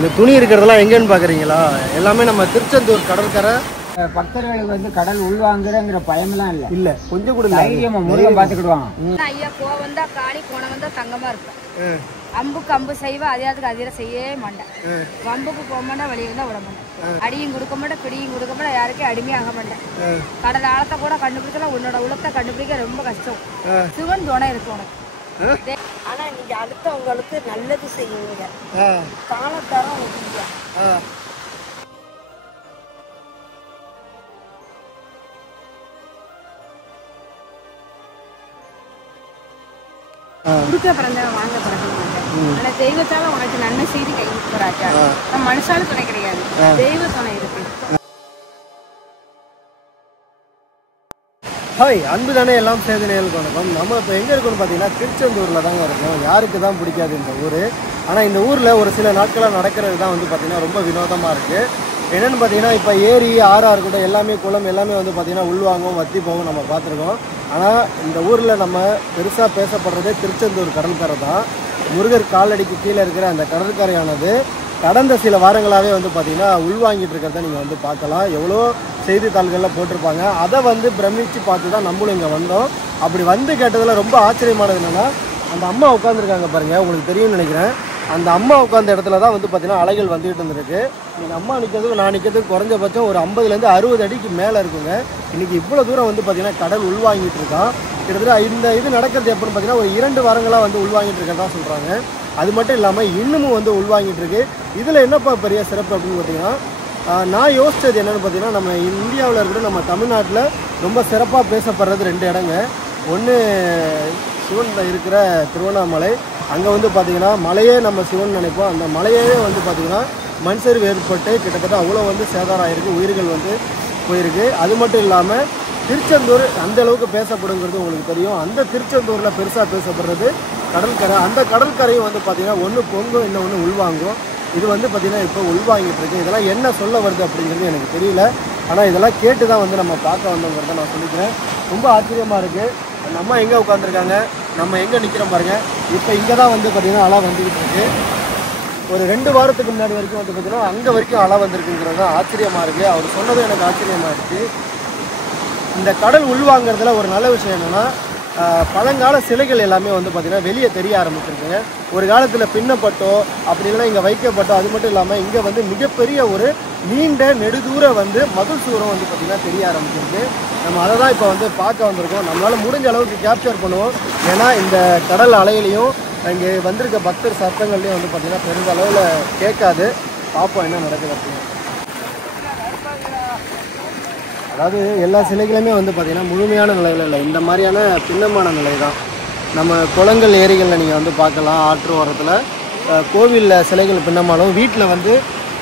இந்த துணி இருக்கிறதெல்லாம் எங்கன்னு பார்க்குறீங்களா? எல்லாமே நம்ம திருச்செந்தூர் கடற்கரை. பக்தர்கள் வந்து கடல் உள்வாங்குறங்கிற பயமெல்லாம் இல்லை. கொஞ்சம் கூட தைரியமா முருகன் பார்த்துக்கிடுவாங்க. ஐயா போ வந்தா காளி போன வந்தா தங்கமா இருப்பேன். அம்புக்கு அம்பு செய்வா அதிகாரத்துக்கு அதிகாரம் செய்யவே மாட்டேன். வம்புக்கு போக மாட்டேன், வெளியே இருந்தா விட மாட்டேன். அடியும் கொடுக்க மாட்டேன், பிடியும் கொடுக்க மாட்டேன், யாருக்கும் அடிமையாக மாட்டேன். கடல் ஆழத்தை கூட கண்டுபிடிச்சலாம், உன்னோட உலகத்தை கண்டுபிடிக்க ரொம்ப கஷ்டம். சிவன் துணை இருக்கு உனக்கு. ஆனா நீங்க அடுத்தவங்களுக்கு நல்லது செய்யுங்க, காலத்தாரம் ஒதுங்க. குடுக்க பிறந்தவன் வாங்க பிறக்க மாட்டேன். ஆனா தெய்வத்தால உனக்கு நன்மை செய்து கை கொடுக்குறாச்சா. நம்ம மனுஷால துணை கிடையாது, தெய்வ துணை இருக்கு. ஹாய், அன்பு தானே எல்லாம் சேதனைகளுக்கு வணக்கம். நம்ம இப்போ எங்கே இருக்கோம்னு பார்த்தீங்கன்னா திருச்செந்தூரில் தாங்க இருக்கோம். யாருக்கு தான் பிடிக்காது இந்த ஊர். ஆனால் இந்த ஊரில் ஒரு சில நாட்களாக நடக்கிறது தான் வந்து பார்த்திங்கன்னா ரொம்ப வினோதமாக இருக்குது. என்னென்னு பார்த்தீங்கன்னா இப்போ ஏரி ஆறாக இருக்கட்டும், எல்லாமே குளம் எல்லாமே வந்து பார்த்திங்கன்னா உள்வாங்கும் வத்தி போகும் நம்ம பார்த்துருக்கோம். ஆனால் இந்த ஊரில் நம்ம பெருசாக பேசப்படுறதே திருச்செந்தூர் கடற்கரை தான். முருகர் காலடிக்கு கீழே இருக்கிற அந்த கடற்கரையானது கடந்த சில வாரங்களாகவே வந்து பார்த்திங்கன்னா உள்வாங்கிட்டு இருக்கிறத நீங்கள் வந்து பார்க்கலாம். எவ்வளோ செய்தித்தாள்களில் போட்டிருப்பாங்க. அதை வந்து பிரமிச்சு பார்த்து தான் நம்மளும் இங்கே வந்தோம். அப்படி வந்து கேட்டதில் ரொம்ப ஆச்சரியமானது என்னென்னா, அந்த அம்மா உட்காந்துருக்காங்க பாருங்கள், உங்களுக்கு தெரியும்னு நினைக்கிறேன். அந்த அம்மா உட்காந்த இடத்துல தான் வந்து பார்த்திங்கன்னா அலைகள் வந்துகிட்டு இருந்திருக்கு. நீங்கள் அம்மா நிற்கிறதுக்கு நான் நிற்கிறதுக்கு குறைஞ்சபட்சம் ஒரு 50லேருந்து 60 அடிக்கு மேலே இருக்குங்க. இன்றைக்கி இவ்வளோ தூரம் வந்து பார்த்திங்கன்னா கடல் உள்வாங்கிட்டு இருக்கான். கிட்டத்தட்ட இந்த இது நடக்கிறது எப்படின்னு பார்த்தீங்கன்னா ஒரு 2 வாரங்களாக வந்து உள்வாங்கிட்டு இருக்கிறதா சொல்கிறாங்க. அது மட்டும் இல்லாமல் இன்னமும் வந்து உள்வாங்கிட்டு இருக்கு. இதில் என்னப்பா பெரிய சிறப்பு அப்படின்னு பார்த்தீங்கன்னா, நான் யோசித்தது என்னென்னு பார்த்தீங்கன்னா, நம்ம இந்தியாவில் இருக்கிற நம்ம தமிழ்நாட்டில் ரொம்ப சிறப்பாக பேசப்படுறது 2 இடங்க. ஒன்று சிவன் இருக்கிற திருவண்ணாமலை. அங்கே வந்து பார்த்திங்கன்னா மலையே நம்ம சிவன் நினைப்போம். அந்த மலையே வந்து பார்த்திங்கன்னா மண் சரிவு ஏற்பட்டு கிட்டத்தட்ட அவ்வளோ வந்து சேதாரம் ஆகிருக்கு, உயிர்கள் வந்து போயிருக்கு. அது மட்டும் இல்லாமல் திருச்செந்தூர் அந்த அளவுக்கு பேசப்படுங்கிறது உங்களுக்கு தெரியும். அந்த திருச்செந்தூரில் பெருசாக பேசப்படுறது கடற்கரை. அந்த கடற்கரையும் வந்து பார்த்திங்கன்னா ஒன்று பொங்கும், இன்னொன்று உள்வாங்கும். இது வந்து பார்த்திங்கன்னா இப்போ உள்வாங்கிட்டு இருக்கு. இதெல்லாம் என்ன சொல்ல வருது அப்படிங்கிறது எனக்கு தெரியல. ஆனால் இதெல்லாம் கேட்டு தான் வந்து நம்ம பார்க்க வந்தோங்கிறத நான் சொல்லிக்கிறேன். ரொம்ப ஆச்சரியமாக இருக்குது. அந்த அம்மா எங்கே உட்காந்துருக்காங்க, நம்ம எங்கே நிற்கிறோம் பாருங்கள். இப்போ இங்கே தான் வந்து பார்த்திங்கன்னா அலை வந்துக்கிட்டு இருக்குது. ஒரு 2 வாரத்துக்கு முன்னாடி வரைக்கும் வந்து பார்த்திங்கன்னா அங்கே வரைக்கும் அலை வந்திருக்குங்கிறது தான் ஆச்சரியமாக இருக்குது. அவர் சொன்னதும் எனக்கு ஆச்சரியமாக இருக்குது. இந்த கடல் உள்வாங்கிறதுல ஒரு நல்ல விஷயம் என்னென்னா, பழங்கால சிலைகள் எல்லாமே வந்து பார்த்திங்கன்னா வெளியே தெரிய ஆரம்பிச்சிருக்குங்க. ஒரு காலத்தில் பின்னப்பட்டோ அப்படி இல்லைன்னா இங்கே வைக்கப்பட்டோ. அது மட்டும் இல்லாமல் இங்கே வந்து மிகப்பெரிய ஒரு நீண்ட நெடுதூர வந்து மதில் சூரம் வந்து பார்த்திங்கன்னா தெரிய ஆரம்பிச்சிருக்கு. நம்ம அதை தான் இப்போ வந்து பார்க்க வந்திருக்கோம். நம்மளால் முடிஞ்ச அளவுக்கு கேப்சர் பண்ணுவோம். ஏன்னா இந்த கடல் அலையிலையும் இங்கே வந்திருக்க பக்தர் சத்தங்கள்லையும் வந்து பார்த்திங்கன்னா பெருந்தளவில் கேட்காது. பார்ப்போம் என்ன நடக்குது அப்படின்னு. அதாவது எல்லா சிலைகளுமே வந்து பார்த்திங்கன்னா முழுமையான நிலையில் இல்லை, இந்த மாதிரியான பின்னமான நிலை தான். நம்ம குளங்கள் ஏரிகளில் நீங்கள் வந்து பார்க்கலாம். ஆற்று ஓரத்தில் கோவிலில் சிலைகள் பின்னமானாலும், வீட்டில் வந்து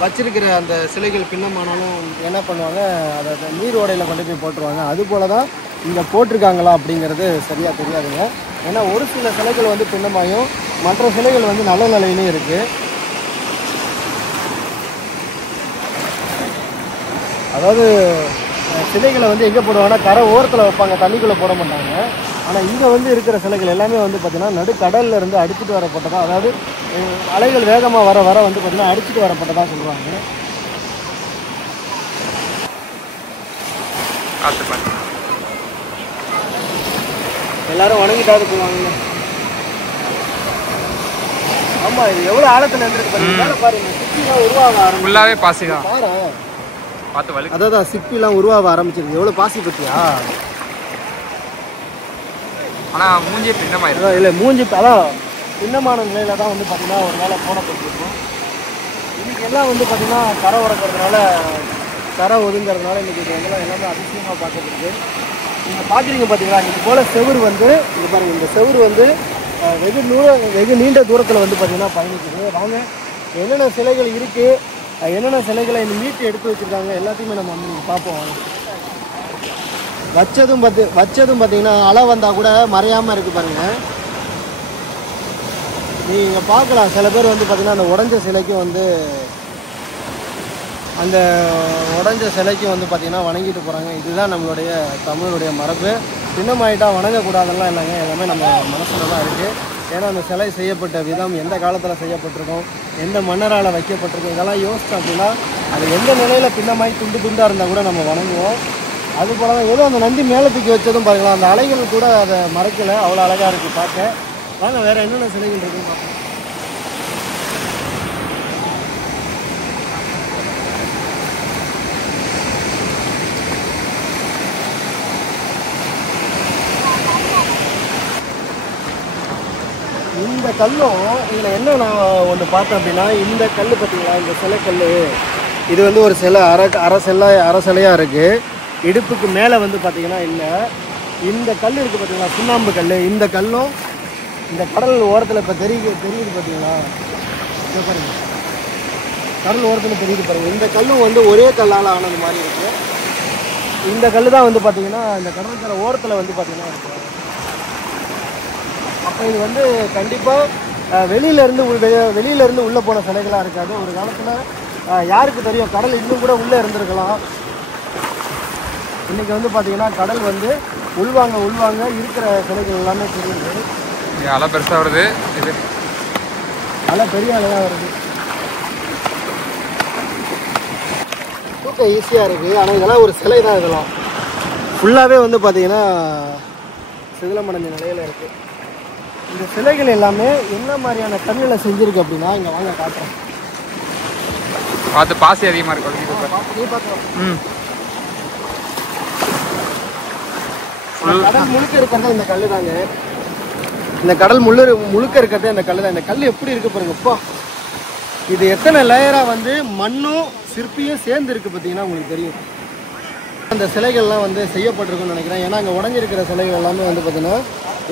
வச்சிருக்கிற அந்த சிலைகள் பின்னமானாலும் என்ன பண்ணுவாங்க, அதை நீரோடையில் கொண்டு போய் போட்டுருவாங்க. அதுபோல் தான் இங்கே போட்டிருக்காங்களா அப்படிங்கிறது சரியாக தெரியாதுங்க. ஏன்னா ஒரு சில சிலைகள் வந்து பின்னமாயும், மற்ற சிலைகள் வந்து நல்ல நிலையிலையும் இருக்குது. அதாவது சிலைகளை வந்து எங்கே போடுவாங்கன்னா கரை ஓரத்தில் வைப்பாங்க, தண்ணிக்குள்ளே போட மாட்டாங்க. ஆனால் இங்கே வந்து இருக்கிற சிலைகள் எல்லாமே வந்து பார்த்திங்கன்னா நடுக்கடலில் இருந்து அடிச்சுட்டு வரப்பட்டதா, அதாவது அலைகள் வேகமாக வர வர வந்து பார்த்திங்கன்னா அடிச்சுட்டு வரப்பட்டதா சொல்கிறாங்க. எல்லாரும் வணங்கிட்டாவது போவாங்க. ஆமாம், இது எவ்வளோ ஆழத்தில் இருந்துருக்கு பாருங்க. பாருங்க, சிப்பிலாம் உருவாக ஆரம்பிச்சு பாசி தான் பாரு. அதான் சிப்பிலாம் உருவாக ஆரம்பிச்சிருக்கு. எவ்வளோ பாசி பற்றியா. ஆனால் மூஞ்சி பின்னமாக இல்லை, மூஞ்சி அதான் பின்னமான நிலையில் தான் வந்து பார்த்திங்கன்னா ஒரு வேலை போடப்பட்டிருக்கும். இன்றைக்கி எல்லாம் வந்து பார்த்திங்கன்னா கரை உறக்கிறதுனால, கரை ஒதுங்கிறதுனால இன்றைக்கி இது எல்லாம் எல்லாமே அதிசயமாக பார்க்கப்படுது. நீங்கள் பார்க்குறீங்க பார்த்தீங்களா, இது போல் செவுறு வந்து இது பாருங்கள். இந்த செவுறு வந்து வெகு நீண்ட தூரத்தில் வந்து பார்த்திங்கன்னா பயணிக்குது. வாங்க என்னென்ன சிலைகள் இருக்குது, என்னென்ன சிலைகளை இந்த மீட்டு எடுத்து வச்சுருக்காங்க எல்லாத்தையுமே நம்ம வந்து பார்ப்போம். வச்சதும் பார்த்தீங்கன்னா அலை வந்தால் கூட மறையாமல் இருக்குது பாருங்கள். நீங்கள் பார்க்கலாம், சில பேர் வந்து பார்த்திங்கன்னா அந்த உடஞ்ச சிலைக்கும் வந்து பார்த்திங்கன்னா வணங்கிட்டு போகிறாங்க. இதுதான் நம்மளுடைய தமிழுடைய மரபு. பின்னமாயிட்டா வணங்கக்கூடாதெல்லாம் இல்லைங்க, எல்லாமே நம்ம மனசில் தான் இருக்குது. ஏன்னா அந்த சிலை செய்யப்பட்ட விதம் எந்த காலத்தில் செய்யப்பட்டிருக்கும், எந்த மன்னரால் வைக்கப்பட்டிருக்கும், இதெல்லாம் யோசிச்சோம் அப்படின்னா அது எந்த நிலையில் பின்னமாய் துண்டு துண்டாக இருந்தால் கூட நம்ம வணங்குவோம். அது போல தான் ஏதோ அந்த நந்தி மேலே தூக்கி வச்சதும் பாருங்களா, அந்த அலைகள் கூட அதை மறைக்கலை, அவ்வளோ அழகாக இருக்குது பார்க்க. வாங்க வேறு என்னென்ன சிலைகள் இருக்குன்னு பார்ப்போம். இந்த கல்லும் இதில் என்ன நான் ஒன்று பார்த்தேன் அப்படின்னா, இந்த கல் பார்த்தீங்களா, இந்த சிலை கல் இது வந்து ஒரு சிலை அரை சிலையாக இருக்குது. இடுப்புக்கு மேலே வந்து பார்த்தீங்கன்னா இல்லை, இந்த கல் இருக்குது பார்த்தீங்களா, சுண்ணாம்பு கல். இந்த கல்லும் இந்த கடல் ஓரத்தில் இப்போ தெரியுது பார்த்தீங்களா, இதை பாருங்க, கடல் ஓரத்தில் தெரியுது பாருங்கள். இந்த கல்லும் வந்து ஒரே கல்லால் ஆனது மாதிரி இருக்குது. இந்த கல் தான் வந்து பார்த்தீங்கன்னா இந்த கடற்கரை ஓரத்தில் வந்து பார்த்தீங்கன்னா இருக்குது. அப்போ இது வந்து கண்டிப்பாக வெளியிலேருந்து உள்ளே போன சிலைகளாக இருக்காது. ஒரு காலத்தில் யாருக்கு தெரியும், கடல் இன்னும் கூட உள்ளே இருந்திருக்கலாம். இன்றைக்கி வந்து பார்த்திங்கன்னா கடல் வந்து உள்வாங்க இருக்கிற சிலைகள் எல்லாமே தெரியுது. அலை பெருசாக வருது, இது அலை பெரிய அலையாக வருது, தூக்கம் ஈஸியாக இருக்குது. ஆனால் இதெல்லாம் ஒரு சிலை தான். இதெல்லாம் ஃபுல்லாகவே வந்து பார்த்திங்கன்னா சிதிலமடைஞ்ச நிலையில் இருக்குது. இந்த சிலைகள் எல்லாமே என்ன மாதிரியான கண்ணில் செஞ்சுருக்கு அப்படின்னா, இங்கே வாங்க காட்டுறேன். பார்த்து பாசி அதிகமாக இருக்கும். நீ பார்க்கலாம். கடல் முழுக்க இருக்கிறது இந்த கல் தாங்க. இந்த கடல் முழுக்க இருக்கிறது இந்த கல் தான். இந்த கல் எப்படி இருக்கு பாருங்க. இப்போ இது எத்தனை லேயராக வந்து மண்ணும் சிற்பியும் சேர்ந்து இருக்குது பார்த்தீங்கன்னா உங்களுக்கு தெரியும். அந்த சிலைகள்லாம் வந்து செய்யப்பட்டிருக்குன்னு நினைக்கிறேன். ஏன்னா அங்கே உடஞ்சிருக்கிற சிலைகள் எல்லாமே வந்து பார்த்தீங்கன்னா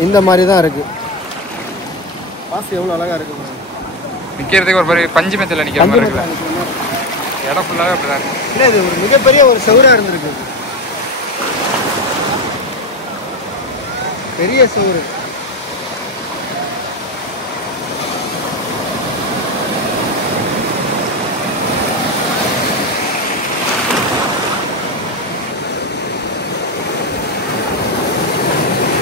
இந்த மாதிரி தான் இருக்குது. பாசி எவ்வளோ அழகாக இருக்குது. நிற்கிறதுக்கு ஒரு பஞ்சு மெத்தில் நிற்கிற மாதிரி இருக்குது. இடம் ஃபுல்லாகவே அப்படி தான் இருக்குது. இல்லை, இது ஒரு மிகப்பெரிய ஒரு சவுராக இருந்திருக்கு. பெரிய சவுறு.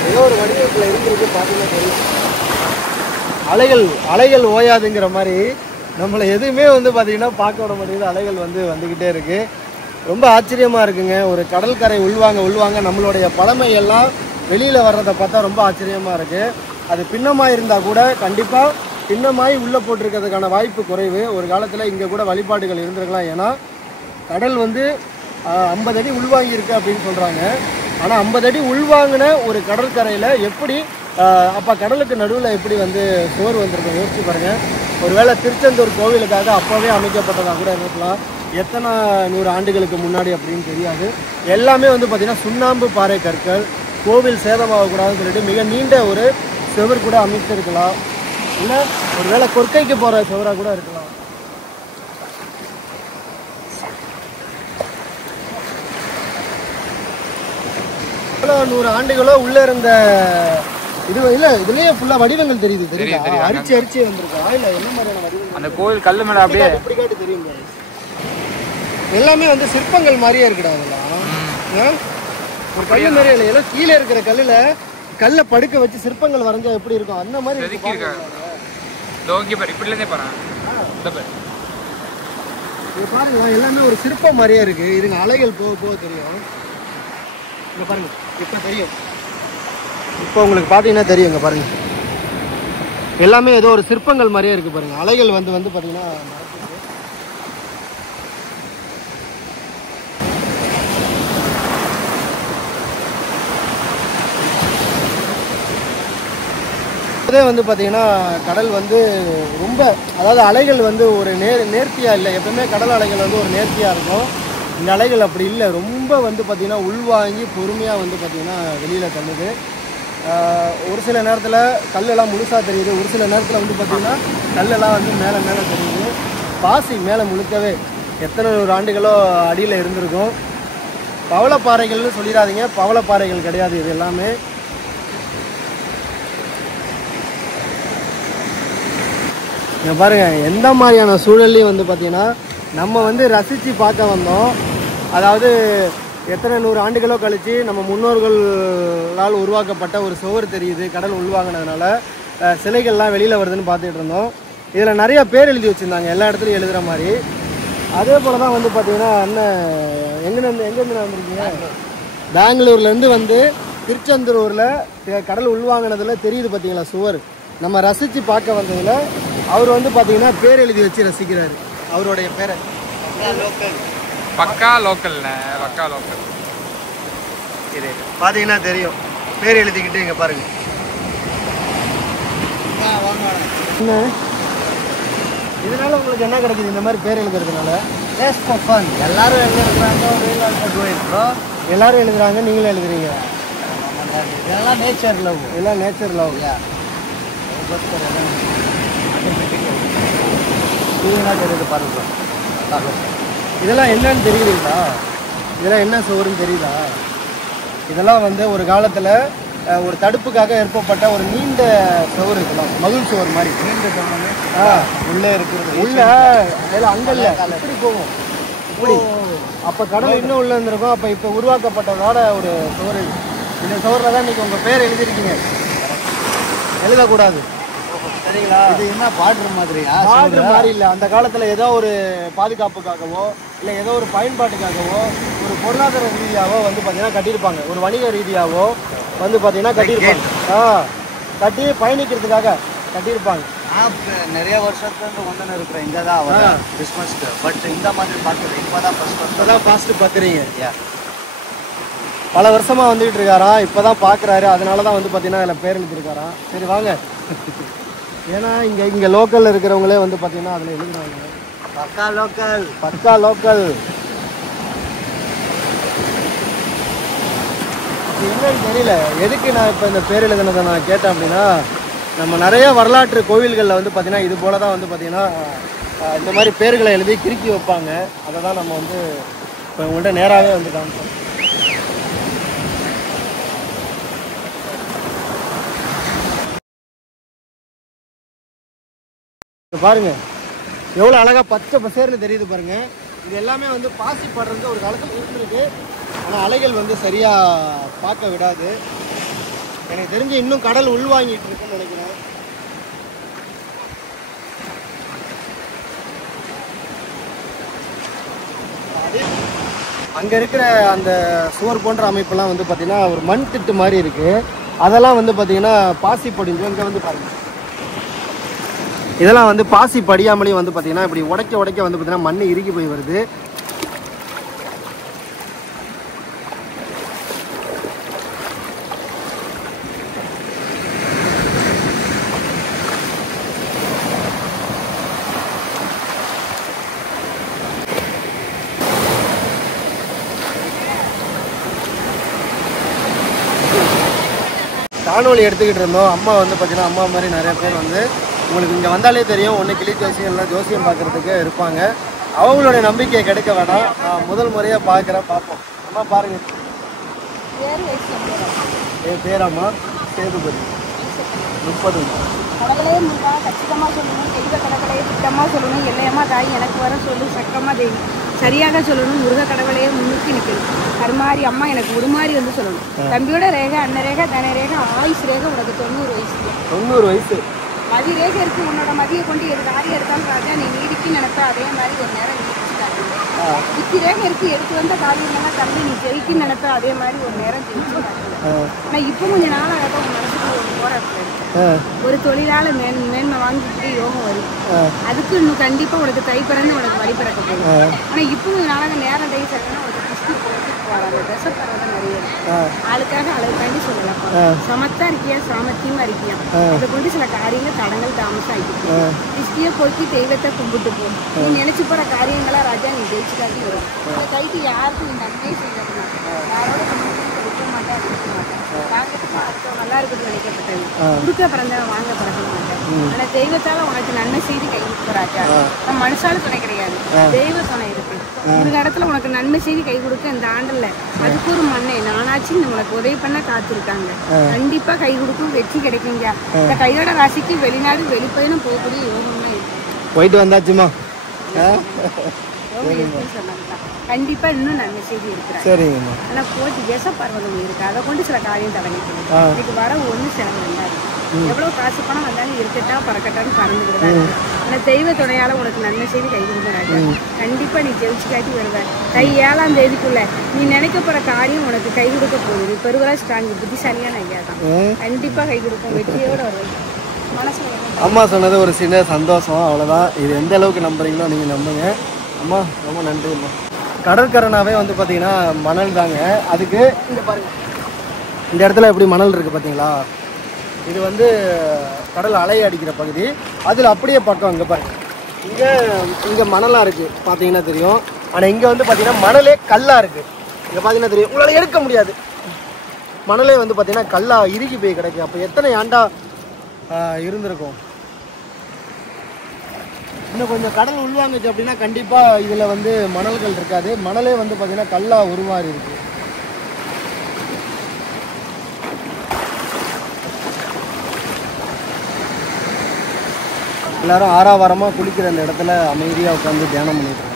ஏதோ ஒரு வடிவத்தில் இருக்கிறது பார்த்தீங்கன்னா தெரியும். அலைகள் ஓயாதுங்கிற மாதிரி நம்மளை எதுவுமே வந்து பார்த்திங்கன்னா பார்க்க விட மாட்டேங்குது. அலைகள் வந்து வந்துக்கிட்டே இருக்குது. ரொம்ப ஆச்சரியமாக இருக்குங்க. ஒரு கடற்கரை உள்வாங்க நம்மளுடைய பழமையெல்லாம் வெளியில் வர்றதை பார்த்தா ரொம்ப ஆச்சரியமாக இருக்குது. அது பின்னமாக இருந்தால் கூட கண்டிப்பாக பின்னமாய் உள்ளே போட்டிருக்கிறதுக்கான வாய்ப்பு குறைவு. ஒரு காலத்தில் இங்கே கூட வழிபாடுகள் இருந்திருக்கலாம். ஏன்னா கடல் வந்து 50 அடி உள்வாங்கியிருக்கு அப்படின்னு சொல்கிறாங்க. ஆனால் 50 அடி உள்வாங்கின ஒரு கடற்கரையில் எப்படி அப்போ கடலுக்கு நடுவில் எப்படி வந்து சோறு வந்திருக்கோம் யோசிச்சு பாருங்கள். ஒருவேளை திருச்செந்தூர் கோவிலுக்காக அப்போவே அமைக்கப்பட்டதாக கூட இருக்கலாம். எத்தனை 100 ஆண்டுகளுக்கு முன்னாடி அப்படின்னு தெரியாது. எல்லாமே வந்து பார்த்திங்கன்னா சுண்ணாம்பு பாறை கற்கள். கோவில் சேதமாகக்கூடாதுன்னு சொல்லிட்டு மிக நீண்ட ஒரு செவர் கூட அமைத்திருக்கலாம். இல்லை ஒருவேளை கொற்கைக்கு போகிற செவராக கூட இருக்கலாம். எவ்வளோ 100 ஆண்டுகளோ உள்ளே இருந்த இது இல்லை. இதுலேயே ஃபுல்லாக வடிவங்கள் தெரியுது. தெரியுது அரிச்சு வந்திருக்கா இல்லை என்ன மாதிரியான வடிவங்கள்? அந்த கோவில் கல் மேலே அப்படியே இப்படி காட்டி தெரியுங்க. எல்லாமே வந்து சிற்பங்கள் மாதிரியே இருக்குடா. அதெல்லாம் ஒரு கல் மாதிரியே இல்லை. எல்லாம் கீழே இருக்கிற கல்லை படுக்க வச்சு சிற்பங்கள் வரைஞ்சா எப்படி இருக்கும் அந்த மாதிரி பாருங்களா. எல்லாமே ஒரு சிற்பம் மாதிரியே இருக்கு. இதுங்க அலைகள் போக தெரியும். இங்க பாருங்க, இப்போ தெரியும். இப்போ உங்களுக்கு பார்த்தீங்கன்னா தெரியும். இங்க பாருங்க, எல்லாமே ஏதோ ஒரு சிற்பங்கள் மாதிரியே இருக்கு பாருங்க. அலைகள் வந்து பார்த்தீங்கன்னா வந்து பார்த்தீங்கன்னா கடல் வந்து ரொம்ப, அதாவது அலைகள் வந்து ஒரு நேர்த்தியாக இல்லை. எப்பவுமே கடல் அலைகள் வந்து ஒரு நேர்த்தியாக இருக்கும். இந்த அலைகள் அப்படி இல்லை. ரொம்ப வந்து பார்த்திங்கன்னா உள்வாங்கி பொறுமையாக வந்து பார்த்திங்கன்னா வெளியில் தள்ளுது. ஒரு சில நேரத்தில் கல்லெல்லாம் முழுசாக தெரியுது. ஒரு சில நேரத்தில் வந்து பார்த்திங்கன்னா கல்லெல்லாம் வந்து மேலே தெரியுது. பாசி மேலே முழுக்கவே எத்தனை 100 ஆண்டுகளோ அடியில் இருந்திருக்கும். பவளப்பாறைகள்னு சொல்லிடாதீங்க, பவளப்பாறைகள் கிடையாது இது எல்லாமே. இங்கே பாருங்கள், எந்த மாதிரியான சூழல்லையும் வந்து பார்த்திங்கன்னா நம்ம வந்து ரசித்து பார்க்க வந்தோம். அதாவது எத்தனை 100 ஆண்டுகளோ கழித்து நம்ம முன்னோர்களால் உருவாக்கப்பட்ட ஒரு சுவர் தெரியுது கடல் உள்வாங்கினதுனால. சிலைகள்லாம் வெளியில் வருதுன்னு பார்த்துட்டு இருந்தோம். இதில் நிறைய பேர் எழுதி வச்சுருந்தாங்க, எல்லா இடத்துலையும் எழுதுகிற மாதிரி. அதே போல் தான் வந்து பார்த்தீங்கன்னா அண்ணன் எங்கேருந்து வந்திருக்கீங்க? பெங்களூர்லேருந்து வந்து திருச்செந்தூரில் கடல் உள்வாங்கினதில் தெரியுது பார்த்தீங்களா சுவர். நம்ம ரசித்து பார்க்க வந்ததில் அவர் வந்து பார்த்தீங்கன்னா பேர் எழுதி வச்சு ரசிக்கிறாரு. அவருடைய பேரை பக்கா லோக்கல்ண்ணே, பக்கா லோக்கல். இது பார்த்தீங்கன்னா தெரியும், பேர் எழுதிக்கிட்டு இங்கே பாருங்க. என்ன இதனால உங்களுக்கு என்ன கிடைக்குது இந்த மாதிரி பேர் எழுதுறதுனால? எல்லாரும் எழுதுறாங்க, எல்லாரும் எழுதுறாங்க, நீங்களும் எழுதுறீங்க. இதெல்லாம் நேச்சர் லவ், எல்லாம் நேச்சர் லவ். தெரியுது பாருங்க. இதெல்லாம் என்னன்னு தெரியுதுங்களா? இதெல்லாம் என்ன சுவருன்னு தெரியுதா? இதெல்லாம் வந்து ஒரு காலத்தில் ஒரு தடுப்புக்காக ஏற்பட்ட ஒரு நீண்ட சுவர் இருக்கலாம், மகிழ் சுவர் மாதிரி. நீண்ட சுவர் உள்ளே இருக்கிறது, உள்ள அங்கே இல்லை, இப்படி போகும் இப்படி. அப்போ கடல் இன்னும் உள்ள இருந்திருக்கும். அப்போ இப்போ உருவாக்கப்பட்டதோட ஒரு சுவர். இந்த சுவரில் தான் இன்னைக்கு உங்கள் பேர் எழுதிருக்கீங்க. எழுதக்கூடாது சரிங்களா? இது என்ன பாடுற மாதிரியா? பாடுற மாதிரி இல்லை. அந்த காலத்தில் ஏதோ ஒரு பாதுகாப்புக்காகவோ இல்லை ஏதோ ஒரு பயன்பாட்டுக்காகவோ ஒரு பொருளாதார ரீதியாகவோ வந்து பார்த்தீங்கன்னா கட்டியிருப்பாங்க. ஒரு வணிக ரீதியாகவோ வந்து பார்த்தீங்கன்னா கட்டியிருப்பாங்க. கட்டி பயணிக்கிறதுக்காக கட்டியிருப்பாங்க. நிறைய வருஷத்துலேருந்து ஒன்று இருக்கிறேன் இங்கே தான் கிறிஸ்மஸ்க்கு. பட் இந்த மாதிரி பார்க்குறது இப்போ தான் ஃபஸ்ட்டு பார்க்குறீங்க. பல வருஷமாக வந்துகிட்டு இருக்காராம், இப்போ தான் பார்க்குறாரு. அதனால தான் வந்து பார்த்தீங்கன்னா அதில் பேர் எழுதியிருக்காராம். சரி வாங்க. ஏன்னா இங்கே லோக்கலில் இருக்கிறவங்களே வந்து பார்த்தீங்கன்னா அதில் எழுதுறாங்க. பக்கா லோக்கல், பக்கா லோக்கல். என்னன்னு தெரியல எதுக்கு நான் இப்போ இந்த பேர் எழுதுனதை நான் கேட்டேன் அப்படின்னா, நம்ம நிறைய வரலாற்று கோவில்களில் வந்து பார்த்தீங்கன்னா இது போல தான் வந்து பார்த்தீங்கன்னா இந்த மாதிரி பேர்களை எழுதி கிறுக்கி வைப்பாங்க. அதை தான் நம்ம வந்து இப்போ உங்கள்கிட்ட நேராகவே வந்து காமிப்போம். பாருங்க எவ்வளோ அழகா பச்சை பசேர்னு தெரியுது பாருங்க. இது எல்லாமே வந்து பாசி படுறது ஒரு காலத்தில் இருந்திருக்கு. ஆனால் அலைகள் வந்து சரியா பார்க்க விடாது. எனக்கு தெரிஞ்சு இன்னும் கடல் உள்வாங்கிட்டு இருக்குன்னு நினைக்கிறேன். அங்கே இருக்கிற அந்த சுவர் போன்ற அமைப்பெல்லாம் வந்து பார்த்தீங்கன்னா ஒரு மண் திட்டு மாதிரி இருக்கு. அதெல்லாம் வந்து பார்த்தீங்கன்னா பாசி படிஞ்சு இங்கே வந்து பாருங்க. இதெல்லாம் வந்து பாசி படியாமலேயும் வந்து பார்த்தீங்கன்னா இப்படி உடைக்க வந்து பார்த்தீங்கன்னா மண் இறுகி போய் வருது. காணொலி எடுத்துக்கிட்டு இருந்தோம். அம்மா வந்து பார்த்தீங்கன்னா அம்மா மாதிரி நிறைய பேர் வந்து உங்களுக்கு இங்கே வந்தாலே தெரியும், ஒன்று கிளி ஜோசியம்லாம் ஜோசியம் பார்க்குறதுக்கு இருப்பாங்க. அவங்களுடைய நம்பிக்கையை கெடுக்க வேணாம். நான் முதல் முறையாக பார்க்குறேன், பார்ப்போம். அம்மா பாருங்க. என் பேராம்மா சேதுபதி. 30 கடவுளே முருகா கச்சிதமாக சொல்லணும், தெய்வ கடவுளே திட்டமாக சொல்லணும், எல்லையம்மா தாய் எனக்கு வர சொல்லு, சக்கம்மா தேவி சரியாக சொல்லணும், முருக கடவுளையே முன்னுக்கு நிற்கணும், கருமாரி அம்மா எனக்கு உருமாறி வந்து சொல்லணும். தம்பியோட ரேகை, அண்ணன் ரேகை, தன ரேகை, ஆயுஷ் ரேகை உனக்கு 90 வயசு. 90 வயசு மதி ரேகை இருக்கு. உன்னோட மதியை கொண்டு எது காரியம் எடுத்தாலும் ராஜா நீ நீடிக்கு நினைப்ப. அதே மாதிரி ஒரு நேரம் நீடிச்சுட்டாங்க. புத்தி ரேகை இருக்கு. எடுத்து வந்த காரியங்கள்லாம் தம்பி நீ ஜெயிக்குன்னு நினைப்ப. அதே மாதிரி ஒரு நேரம் ஜெயிச்சுட்டாங்க. ஆனால் இப்போ கொஞ்சம் நாளாக உன் மனசுக்கு ஒரு போராட்டம் இருக்கு. ஒரு தொழிலால மேன்மை வாங்கிட்டு யோகம் வரும். அதுக்கு இன்னும் கண்டிப்பா உனக்கு தைப்பறன்னு உனக்கு வழிபறக்க போகும். ஆனா இப்போ கொஞ்சம் நாளாக நேரம் தை சரினா உனக்கு கிறிஸ்து போகிறதுக்கு போறாங்க. தசப்பறவை நிறைய ஆளுக்காக அளவுக்காண்டி சொல்லலாம். சமத்தா இருக்கியா, சாமர்த்தியமா இருக்கியா, அதை கொண்டு சில காரியங்கள் தடங்கள் தாமசம் ஆகிட்டு கிறிஸ்திய போக்கி தெய்வத்தை கும்பிட்டு போ. நீ நினைச்சு போற காரியங்களா ராஜா நீ ஜெயிச்சு காட்டி வரும். இந்த கைக்கு யாருக்கும் நீ நன்மையே செய்யணும். யாரோட இருக்க மாட்டேன், இருக்க மாட்டேன். வாங்கப்பா அடுத்தவங்க நல்லா இருக்கட்டும் நினைக்கப்பட்டது. கொடுக்க பிறந்தவன் வாங்க பிறக்க மாட்டேன். ஆனா தெய்வத்தால உனக்கு நன்மை செய்து கை கொடுக்க ராஜா. நம்ம மனுஷால துணை கிடையாது, தெய்வ துணை இருக்கு. ஒரு இடத்துல உனக்கு நன்மை செய்து கை கொடுக்க இந்த ஆண்டுல அதுக்கு ஒரு மண்ணை நானாச்சு உனக்கு உதவி பண்ண காத்திருக்காங்க. கண்டிப்பா கை கொடுக்கும், வெற்றி கிடைக்குங்க. இந்த கையோட ராசிக்கு வெளிநாடு வெளிப்பயணம் போகக்கூடிய யோகம்னா இருக்கு. போயிட்டு வந்தாச்சுமா. கண்டிப்பா இன்னும் நன்மை செய்தி இருக்கிறாங்க. சரிங்கம்மா. ஆனா போட்டு எச பர்வதம் இருக்கு. அதை கொண்டு சில காரியம் தடவைக்கணும். இன்னைக்கு வர ஒண்ணு செலவு ரெண்டாயிரம். எவ்வளவு காசு பணம் வந்தாலும் இருக்கட்டா பறக்கட்டான்னு பறந்துக்கிட்டு தான் இருக்கு. ஆனா தெய்வ துணையால உனக்கு நன்மை செய்து கை கொடுக்குறாங்க. கண்டிப்பா நீ ஜெயிச்சு காட்டி வருவ. தை 7ஆம் தேதிக்குள்ள நீ நினைக்க போற காரியம் உனக்கு கை கொடுக்க போகுது. பெருவரா ஸ்ட்ராங் புத்திசாலியான ஐயா தான். கண்டிப்பா கை கொடுக்கும். வெற்றியோட வருவது மனசு. அம்மா சொன்னது ஒரு சின்ன சந்தோஷம், அவ்வளோதான். இது எந்த அளவுக்கு நம்புறீங்களோ நீங்கள் நம்புங்க. அம்மா ரொம்ப நன்றிம்மா. கடற்கரைனாவே வந்து பார்த்தீங்கன்னா மணல் தாங்க. அதுக்கு இந்த பாருங்க, இந்த இடத்துல எப்படி மணல் இருக்குது பார்த்தீங்களா, இது வந்து கடல் அலை அடிக்கிற பகுதி. அதில் அப்படியே பக்கம் இங்கே பாருங்க, இங்கே மணலாக இருக்குது பார்த்தீங்கன்னா தெரியும். ஆனால் இங்கே வந்து பார்த்தீங்கன்னா மணலே கல்லாக இருக்குது. இங்கே பார்த்தீங்கன்னா தெரியும், உங்களால் எடுக்க முடியாது. மணலே வந்து பார்த்தீங்கன்னா கல்லாக இறுகி போய் கிடைக்கும். அப்போ எத்தனை ஆண்டா இருந்திருக்கும். இன்னும் கொஞ்சம் கடல் உள்வாங்குச்சு அப்படின்னா கண்டிப்பாக இதில் வந்து மணல்கள் இருக்காது. மணலே வந்து பார்த்தீங்கன்னா கல்லாக உருவாரி இருக்கு. எல்லாரும் ஆறாவாரமாக குளிக்கிற அந்த இடத்துல அமைதியாக உட்காந்து தியானம் பண்ணிட்டு இருக்காங்க.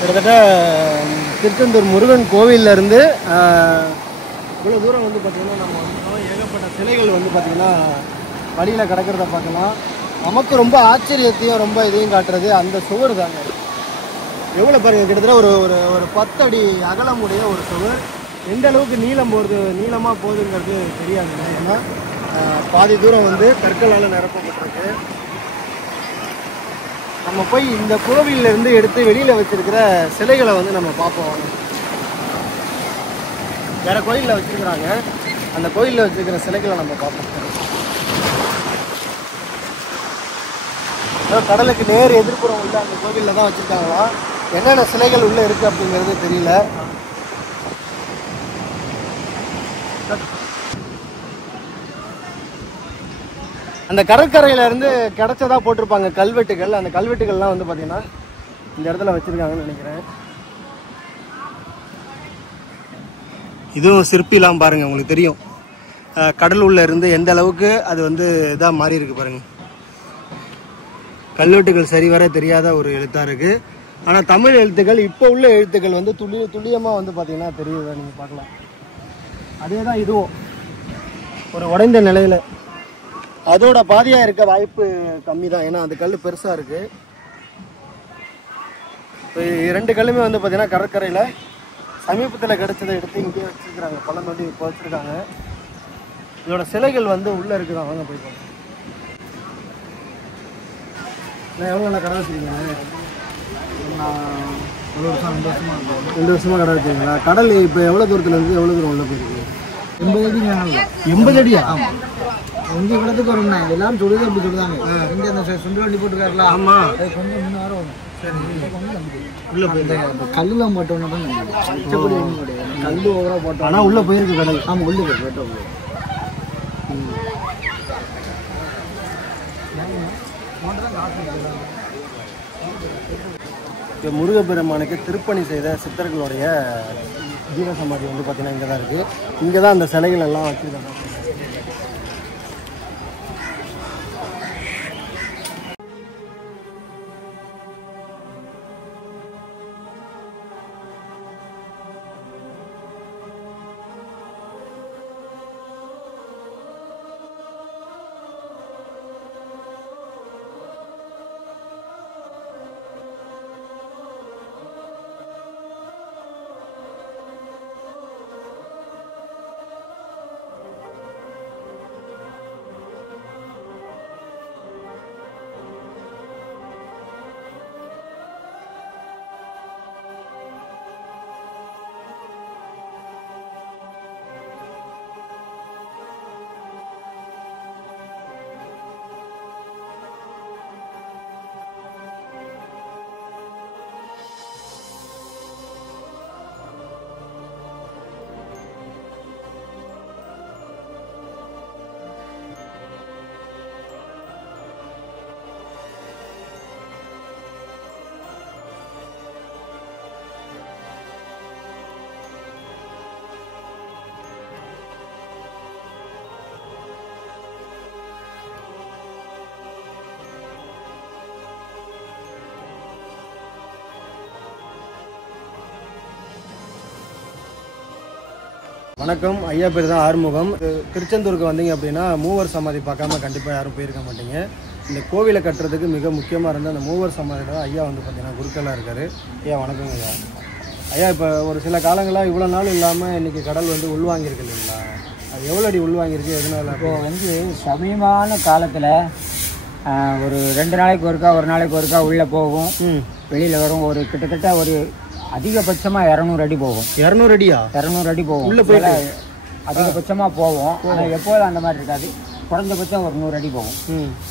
கிட்டத்தட்ட திருச்செந்தூர் முருகன் கோவிலிருந்து இவ்வளோ தூரம் வந்து பார்த்திங்கன்னா நம்ம வந்து ஏகப்பட்ட சிலைகள் வந்து பார்த்திங்கன்னா வழியில் கிடக்கிறத பார்க்கலாம். நமக்கு ரொம்ப ஆச்சரியத்தையும் ரொம்ப இதையும் காட்டுறது அந்த சுவர் தாங்க. எவ்வளோ பாருங்கள், கிட்டத்தட்ட ஒரு ஒரு 10 அடி அகலமுடைய ஒரு சுவர். எந்த அளவுக்கு நீளமாக போகுதுங்கிறது தெரியாதுங்க. ஏன்னா பாதி தூரம் வந்து கற்களால் நிரப்பப்பட்டிருக்கு. நம்ம போய் இந்த கோவிலிருந்து எடுத்து வெளியில் வச்சிருக்கிற சிலைகளை வந்து நம்ம பார்ப்போம். வேற கோயிலில் வச்சிருக்கிறாங்க, அந்த கோயிலில் வச்சிருக்கிற சிலைகளை நம்ம பார்ப்போம். கடலுக்கு நேர் எதிர்ப்புறம் உள்ள அந்த கோவிலில் தான் வச்சிருக்காங்களா. என்னென்ன சிலைகள் உள்ள இருக்கு அப்படிங்கிறது தெரியல. அந்த கடற்கரையிலேருந்து கிடைச்சதா போட்டிருப்பாங்க கல்வெட்டுகள். அந்த கல்வெட்டுகள்லாம் வந்து பார்த்தீங்கன்னா இந்த இடத்துல வச்சுருக்காங்கன்னு நினைக்கிறேன். இதுவும் சிற்பிலாம் பாருங்கள், உங்களுக்கு தெரியும் கடல் உள்ள இருந்து எந்த அளவுக்கு அது வந்து இதாக மாறி இருக்கு பாருங்கள். கல்வெட்டுகள் சரிவர தெரியாத ஒரு எழுத்தாக இருக்குது. ஆனால் தமிழ் எழுத்துக்கள் இப்போ உள்ள எழுத்துக்கள் வந்து துல்லியமாக வந்து பார்த்தீங்கன்னா தெரியுது, நீங்கள் பார்க்கலாம். அதே தான் இதுவும் ஒரு உடைந்த நிலையில் அதோட பாதியாக இருக்க வாய்ப்பு கம்மி தான். ஏன்னா அந்த கல் பெருசாக இருக்குது. இப்போ 2 கல்லுமே வந்து பார்த்தீங்கன்னா கடற்கரையில் சமீபத்தில் கிடைச்சதை எடுத்து இங்கேயே வச்சுருக்கிறாங்க. பள்ளம் தோண்டி இப்போ வச்சுருக்காங்க. இதோட சிலைகள் வந்து உள்ளே இருக்குதான். வாங்க போய் பார்க்கலாம். நான் எவ்வளோ நல்லா கடை வச்சுருக்கீங்க? 2 வருஷமாக கடை வச்சுருக்கீங்களா? கடல் இப்போ எவ்வளோ தூரத்தில் இருக்குது, எவ்வளோ தூரம் உள்ளே போயிருக்கு? 80 அடி. 80 அடியா? இங்கே இவ்வளோத்துக்கு வரும்ண்ணா. எல்லாரும் சொல்லுது அப்படி சொல்லுதாங்க. இங்கே அந்த சுண்டு வண்டி போட்டுக்காரல. ஆமாம், அது கொஞ்சம் முன்ன வர வரும். சரி, உள்ளே போயிருக்கு. கல்லுலாம் போட்டோன்னா தான் மிச்சப்படி ஒன்றும் கிடையாது. கல் ஓவராக போட்டோம். ஆனால் உள்ளே போயிருக்கு கடல். ஆமாம், உள்ளே போய் போட்டோம். இப்போ முருகப்பெருமானுக்கு திருப்பணி செய்த சித்தர்களுடைய ஜீவசமாதி வந்து பார்த்தீங்கன்னா இங்கே தான் இருக்குது. இங்கே தான் அந்த சிலைகள் எல்லாம் வச்சுருக்காங்க. வணக்கம், ஐயா பேர் தான் ஆறுமுகம். திருச்செந்தூருக்கு வந்தீங்க அப்படின்னா மூவர் சமாதி பார்க்காம கண்டிப்பாக யாரும் போயிருக்க மாட்டீங்க. இந்த கோவிலை கட்டுறதுக்கு மிக முக்கியமாக இருந்த அந்த மூவர் சமாதியில் ஐயா வந்து பார்த்தீங்கன்னா குருக்களாக இருக்கார். ஐயா வணக்கங்க ஐயா. ஐயா இப்போ ஒரு சில காலங்களாக இவ்வளோ நாள் இல்லாமல் இன்றைக்கி கடல் வந்து உள்வாங்கியிருக்கு இல்லைங்களா? அது எவ்வளோ அடி உள்வாங்கியிருக்கு, எதனால? இப்போது வந்து சமீபமான காலத்தில் ஒரு 2 நாளைக்கு ஒருக்கா 1 நாளைக்கு ஒருக்கா உள்ளே போகும், வெளியில் வரும். ஒரு கிட்டத்தட்ட ஒரு அதிகபட்சமாக 200 அடி போகும். 200 அடியா? 200 அடி போகும். உள்ளே போய் அதிகபட்சமாக போவோம். ஆனால் எப்போதும் அந்த மாதிரி இருக்காது. குறைஞ்சபட்சம் ஒரு 100 அடி போகும்.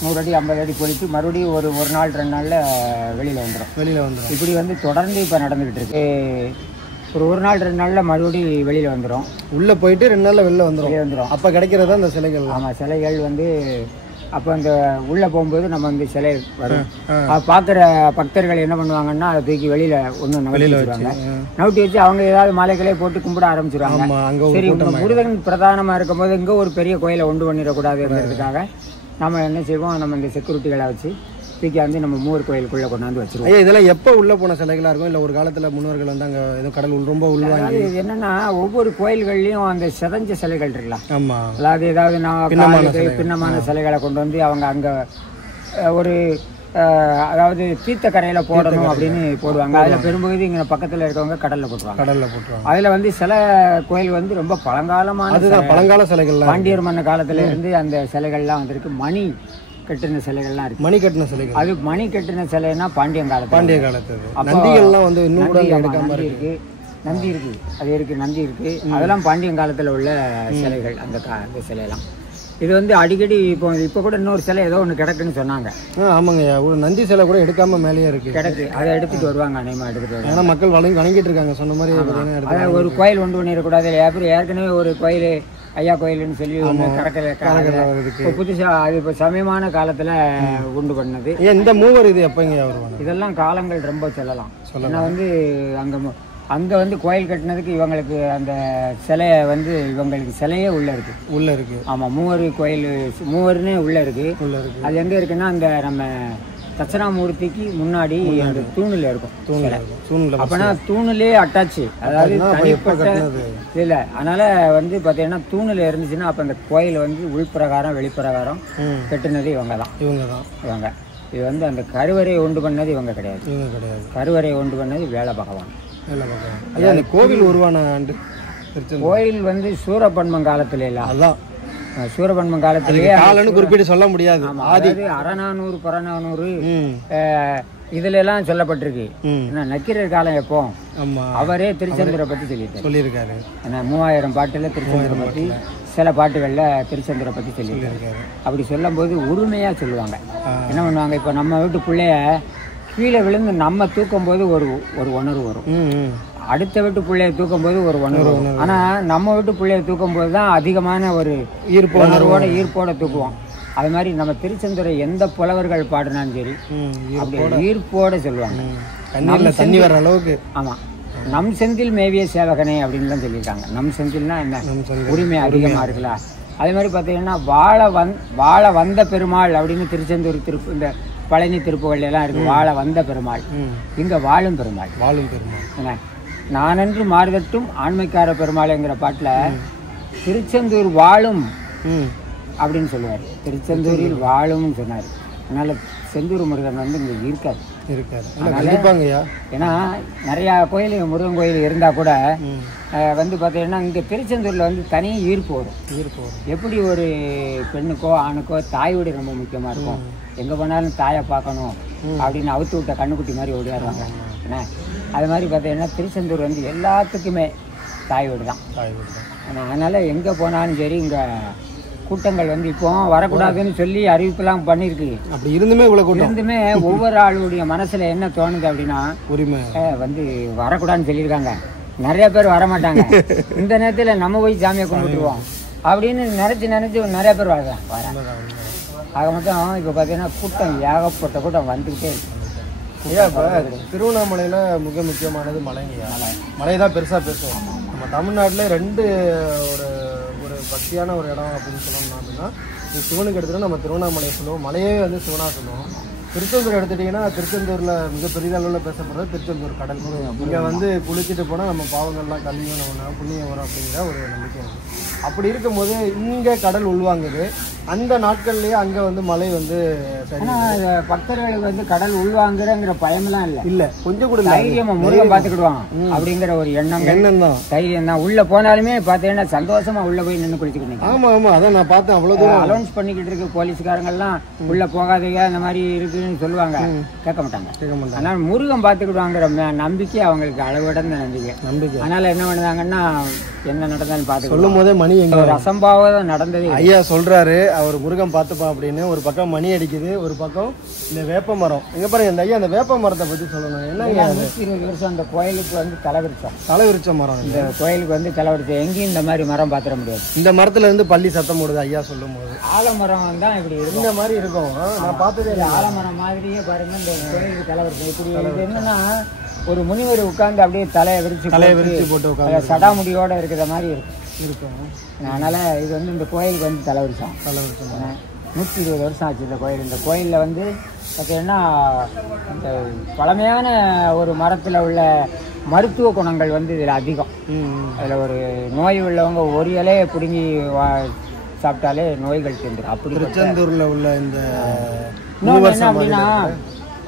100 அடி 50 அடி போயிட்டு மறுபடியும் ஒரு நாள் 2 நாளில் வெளியில் வந்துடும். இப்படி வந்து தொடர்ந்து இப்போ நடந்துக்கிட்டு இருக்கு. ஒரு நாள் 2 நாளில் மறுபடியும் வெளியில் வந்துடும். உள்ளே போயிட்டு 2 நாளில் வெளியில் வந்துடும். அப்போ கிடைக்கிறதா அந்த சிலைகள்? ஆமாம், சிலைகள் வந்து அப்போ அந்த உள்ளே போகும்போது நம்ம வந்து சிலை வரும். பார்க்குற பக்தர்கள் என்ன பண்ணுவாங்கன்னா அதை தூக்கி வெளியில் ஒன்று நவட்டி வச்சுருவாங்க. நவட்டி வச்சு அவங்க ஏதாவது மாலைகளே போட்டு கும்பிட ஆரம்பிச்சிருவாங்க. சரி, முருகன் பிரதானமாக இருக்கும்போது இங்கே ஒரு பெரிய கோயிலை உண்டு பண்ணிடக்கூடாதுங்கிறதுக்காக நம்ம என்ன செய்வோம், நம்ம இந்த செக்யூரிட்டிகளை வச்சு தூக்கி வந்து நம்ம மூவர் கோயிலுக்குள்ளே கொண்டாந்து வச்சிருவோம். இதெல்லாம் எப்போ உள்ளே போன சிலைகளாக இருக்கும்? இல்லை ஒரு காலத்தில் முன்னோர்கள் வந்து அங்கே ஏதோ கடல் ரொம்ப உள்வாங்கி என்னன்னா ஒவ்வொரு கோயில்கள்லையும் அந்த செதஞ்ச சிலைகள் இருக்கலாம். ஆமாம், அதாவது ஏதாவது பின்னமான சிலைகளை கொண்டு வந்து அவங்க அங்கே ஒரு அதாவது தீர்த்த கரையில் போடணும் அப்படின்னு போடுவாங்க. அதில் பெரும்பகுதி இங்கே பக்கத்தில் இருக்கவங்க கடலில் போட்டுருவாங்க. அதில் வந்து சில கோயில் வந்து ரொம்ப பழங்கால சிலைகள், பாண்டியர் மன்ன காலத்தில் இருந்து அந்த சிலைகள்லாம் வந்திருக்கு. மணி கட்டின சிலைகள்லாம் இருக்கு. மணி கட்டின சிலைகள், அது மணி கட்டின சிலைன்னா பாண்டிய காலத்து. நந்திகள்லாம் வந்து இன்னும் கூட இருக்கு. நந்தி இருக்கு, அது இருக்கு, நந்தி இருக்கு. அதெல்லாம் பாண்டியன் காலத்தில் உள்ள சிலைகள். அந்த சிலையெல்லாம் இது வந்து அடிக்கடி இப்போ கூட இன்னொரு சிலை ஏதோ ஒன்று கிடக்குன்னு சொன்னாங்க. ஆமாங்க, ஒரு நந்தி சிலை கூட எடுக்காம மேலேயே இருக்கு, கிடக்கு. அதை எடுத்துட்டு வருவாங்க, அநேகமாக எடுத்துட்டு வருவாங்க. ஏன்னா மக்கள் வணங்கிட்டு இருக்காங்க சொன்ன மாதிரி. ஒரு கோயில் ஒன்று பண்ணிடக்கூடாது. ஏற்கனவே ஒரு கோயில் ஐயா கோயில்னு சொல்லி ஒன்று கடற்கரை புதுசாக அது இப்போ சமயமான காலத்தில் உண்டு பண்ணது. இந்த மூவர் இது எப்போங்க வருவாங்க? இதெல்லாம் காலங்கள் ரொம்ப சொல்லலாம். ஏன்னா வந்து அங்கே வந்து கோயில் கட்டினதுக்கு இவங்களுக்கு அந்த சிலையை வந்து இவங்களுக்கு சிலையே உள்ளே இருக்கு. ஆமாம், மூவர் கோயில் மூவர்னே உள்ளே இருக்கு. அது எங்கே இருக்குன்னா அந்த நம்ம தட்சணாமூர்த்திக்கு முன்னாடி அந்த தூணில் இருக்கும். அப்போனா தூணிலே அட்டாச்சு, அதாவது தனிப்பட்ட இல்லை. அதனால வந்து பார்த்தீங்கன்னா தூணில் இருந்துச்சுன்னா அப்போ அந்த கோயில் வந்து உள்பிரகாரம் வெளிப்பிரகாரம் கட்டினது இவங்க. இது வந்து அந்த கருவறையை உண்டு பண்ணது இவங்க கிடையாது. கருவறையை உண்டு பண்ணது வேலை பகவான். கோவில் உருவான ஆண்டு கோயில் வந்து சூரபன்மன் காலத்துல எல்லாம், அதான் சூரபன்மன் காலத்திலேயே குறிப்பிட்டு சொல்ல முடியாது. அதாவது அறநானூறு புறநானூறு இதுல எல்லாம் சொல்லப்பட்டிருக்கு. நக்கீரர் காலம் எப்போ அவரே திருச்செந்தூரை பத்தி சொல்லியிருக்காரு. 3000 பாட்டுல திருச்செந்தூரை பத்தி, சில பாட்டுகள்ல திருச்செந்தூரை பத்தி சொல்லியிருக்காரு. அப்படி சொல்லும் போது உரிமையா சொல்லுவாங்க. என்ன பண்ணுவாங்க, இப்ப நம்ம வீட்டு பிள்ளைய கீழே விழுந்து நம்ம தூக்கும் போது ஒரு உணர்வு வரும். அடுத்த வீட்டு பிள்ளைய தூக்கும் போது ஒரு உணர்வு வரும். ஆனா நம்ம வீட்டு பிள்ளைய தூக்கும் போது தான் அதிகமான ஒரு ஈர்ப்போட தூக்குவோம். அது மாதிரி நம்ம திருச்செந்தூரை எந்த புலவர்கள் பாடினாலும் சரி அப்படி ஈர்ப்போட சொல்லுவாங்க. தண்ணி வர அளவுக்கு. ஆமா, நம் செந்தில் மேவிய சேவகனே அப்படின்னு தான் சொல்லியிருக்காங்க. நம் செந்தில்னா என்ன, உரிமை அதிகமா இருக்குல்ல. அதே மாதிரி பார்த்தீங்கன்னா வாழ வந்த பெருமாள் அப்படின்னு திருச்செந்தூர் இந்த பழனி திருப்புகள் எல்லாம் இருக்கு. வாழ வந்த பெருமாள், இங்க வாழும் பெருமாள். என்ன, நானன்று மாறுதட்டும் ஆண்மைக்கார பெருமாள்ங்கிற பாட்டுல திருச்செந்தூர் வாழும் அப்படின்னு சொல்லுவார். திருச்செந்தூரில் வாழும்னு சொன்னார். அதனால செந்தூர் முருகன் வந்து இங்க இருக்காது. ஏன்னா நிறைய கோயில் முருகன் கோயில் இருந்தா கூட வந்து பார்த்தீங்கன்னா இங்கே திருச்செந்தூரில் வந்து தனி ஈர்ப்பு வரும். எப்படி ஒரு பெண்ணுக்கோ ஆணுக்கோ தாய் வீடு ரொம்ப முக்கியமாக இருக்கும். எங்கே போனாலும் தாயை பார்க்கணும் அப்படின்னு அவுத்து விட்ட கண்ணுக்குட்டி மாதிரி ஓடியாடுவாங்க. ஏன்னா அது மாதிரி பார்த்தீங்கன்னா திருச்செந்தூர் வந்து எல்லாத்துக்குமே தாய் வீடு தான். அதனால் எங்கே போனாலும் சரி இங்கே கூட்டங்கள் வந்து இப்போ வரக்கூடாதுன்னு சொல்லி அறிவிப்பெல்லாம் பண்ணியிருக்கு. அப்படி இருந்துமே ஒவ்வொரு ஆளுடைய மனசில் என்ன தோணுது அப்படின்னா உரிமை வந்து வரக்கூடாதுன்னு சொல்லியிருக்காங்க. நிறைய பேர் வரமாட்டாங்க. இந்த நேரத்தில் நம்ம போய் சாமியை கும்பிட்டுருவோம் அப்படின்னு நினச்சி நிறைய பேர் வராங்க. ஆக மொத்தம் இப்போ பார்த்தீங்கன்னா கூட்டம் ஏகப்பட்ட கூட்டம் வந்துக்கிட்டே இருக்கு. இப்போ திருவண்ணாமலையில் மிக முக்கியமானது மலை தான் பெருசாக பேசுவோம். நம்ம தமிழ்நாட்டில் ரெண்டு ஒரு பக்தியான ஒரு இடம் அப்படின்னு சொல்லணும்னா அப்படின்னா இது சிவனுக்கு எடுத்துகிட்டு நம்ம திருவண்ணாமலையை சொல்லுவோம். மலையே வந்து சிவனாக சொல்லுவோம். திருச்செந்தூர் எடுத்துட்டிங்கன்னா திருச்செந்தூரில் மிக பெரிய அளவில் பேசப்படுறது திருச்செந்தூர் கடல். இங்கே வந்து குளிச்சுட்டு போனால் நம்ம பாவங்கள்லாம் கல்வியும் நம்ம புண்ணியம் வரும் அப்படிங்கிற ஒரு நம்பிக்கை இருக்குது. அப்படி இருக்கும்போது இங்கே கடல் உள்வாங்குது. அந்த நாட்கள்லேயே அங்கே வந்து மழை வந்து பக்தர்களுக்கு வந்து கடல் உள்வாங்குறங்கிற பயமெல்லாம் இல்லை. கொஞ்சம் கூட தைரியமா முருகன் பார்த்துக்கிடுவான் அப்படிங்கிற ஒரு எண்ணம் தான், தைரியம் தான். உள்ள போனாலுமே பார்த்தீங்கன்னா சந்தோஷமா உள்ள போய் நின்று குளிச்சுக்கிட்டு. ஆமாம் அதான் நான் பார்த்தேன். அவ்வளோ தூரம் அலௌன்ஸ் பண்ணிக்கிட்டு இருக்கு போலீஸ்காரங்கெல்லாம், உள்ள போகாதீங்க இந்த மாதிரி இருக்குன்னு சொல்லுவாங்க, கேட்க மாட்டாங்க. ஆனால் முருகன் பார்த்துக்கிடுவாங்கிற நம்பிக்கை அவங்களுக்கு அளவிடந்த நம்பிக்கை. அதனால என்ன பண்ணுதாங்கன்னா என்ன நடந்தாலும் பார்த்து சொல்லும் போதே மணி எங்க ஒரு அசம்பாவிதம் நடந்தது. ஐயா சொல்றாரு அவர் முருகன் பார்த்துப்பா அப்படின்னு. ஒரு பக்கம் மணி அடிக்குது, ஒரு பக்கம் இந்த வேப்ப மரம். எங்க பாருங்க இந்த ஐயா அந்த வேப்ப மரத்தை பத்தி சொல்லணும். என்ன 120 வருஷம் அந்த கோயிலுக்கு வந்து தலைவிரிச்ச மரம். இந்த கோயிலுக்கு வந்து தலைவிரிச்ச எங்கேயும் இந்த மாதிரி மரம் பார்த்துட முடியாது. இந்த மரத்துல இருந்து பள்ளி சத்தம் போடுது ஐயா சொல்லும் போது. ஆலமரம் தான் இப்படி இந்த மாதிரி இருக்கும். நான் பார்த்ததே இல்லை. ஆலமரம் மாதிரியே பாருங்க இந்த கோயிலுக்கு தலைவிரிச்சம். இப்படி என்னன்னா ஒரு முனிவர் உட்கார்ந்து அப்படியே தலையை விரிச்சு போட்டு உட்காந்து சடாமுடியோட இருக்கிற மாதிரி இருக்கும். அதனால இது வந்து இந்த கோயிலுக்கு வந்து தலைவரிசம் 120 வருஷம் ஆச்சு இந்த கோயில். இந்த கோயிலில் வந்து பார்த்தீங்கன்னா இந்த பழமையான ஒரு மரத்தில் உள்ள மருத்துவ குணங்கள் வந்து இதில் அதிகம். அதில் ஒரு நோய் உள்ளவங்க ஒரு இலையை பிடுங்கி சாப்பிட்டாலே நோய்கள் சேர்ந்துடும். அப்படி திருச்செந்தூரில் உள்ள இந்த என்ன அப்படின்னா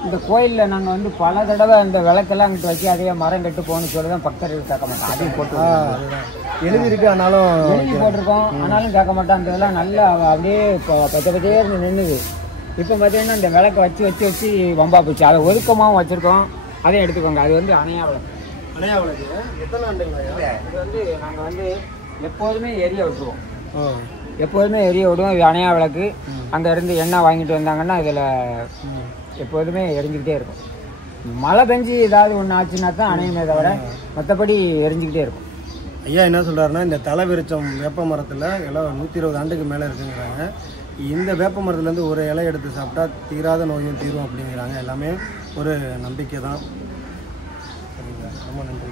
இந்த கோயிலில் நாங்கள் வந்து பல தடவை இந்த விளக்கெல்லாம் அங்கிட்டு வச்சு அதே மரம் கட்டு போகணும்னு சொல்லி தான் பக்தர்கள் கேட்க மாட்டோம். அதையும் போட்டு எழுதிருக்கு, ஆனாலும் எழுதி போட்டிருக்கோம், ஆனாலும் கேட்க மாட்டோம். அந்த இதெல்லாம் நல்லா அப்படியே இப்போ பச்சையே நின்றுது. இப்போ பார்த்தீங்கன்னா இந்த விளக்கை வச்சு வம்பா போச்சு. அதை ஒதுக்கமாகவும் வச்சுருக்கோம், அதையும் எடுத்துக்கோங்க. அது வந்து அணையா விளக்கு. எத்தனை ஆண்டுங்களா இது வந்து நாங்கள் வந்து எப்போதுமே எரிய விட்டுருவோம். எப்போதுமே எரிய விடுவோம். இது அணையா விளக்கு. அங்கே இருந்து எண்ணெய் வாங்கிட்டு வந்தாங்கன்னா இதில் எப்போதுமே எரிஞ்சுக்கிட்டே இருக்கும். மழை பெஞ்சு ஏதாவது ஒன்று ஆச்சுன்னா தான் அணையுமே தவிர மற்றபடி எரிஞ்சுக்கிட்டே இருக்கும். ஐயா என்ன சொல்கிறாருன்னா இந்த தலைவிரிச்சம் வேப்ப மரத்தில் எல்லாம் 120 ஆண்டுக்கு மேலே இருக்குங்கிறாங்க. இந்த வேப்ப மரத்துலேருந்து ஒரு இலை எடுத்து சாப்பிட்டா தீராத நோயும் தீரும் அப்படிங்கிறாங்க. எல்லாமே ஒரு நம்பிக்கை தான். சரிங்களா, ரொம்ப நன்றி.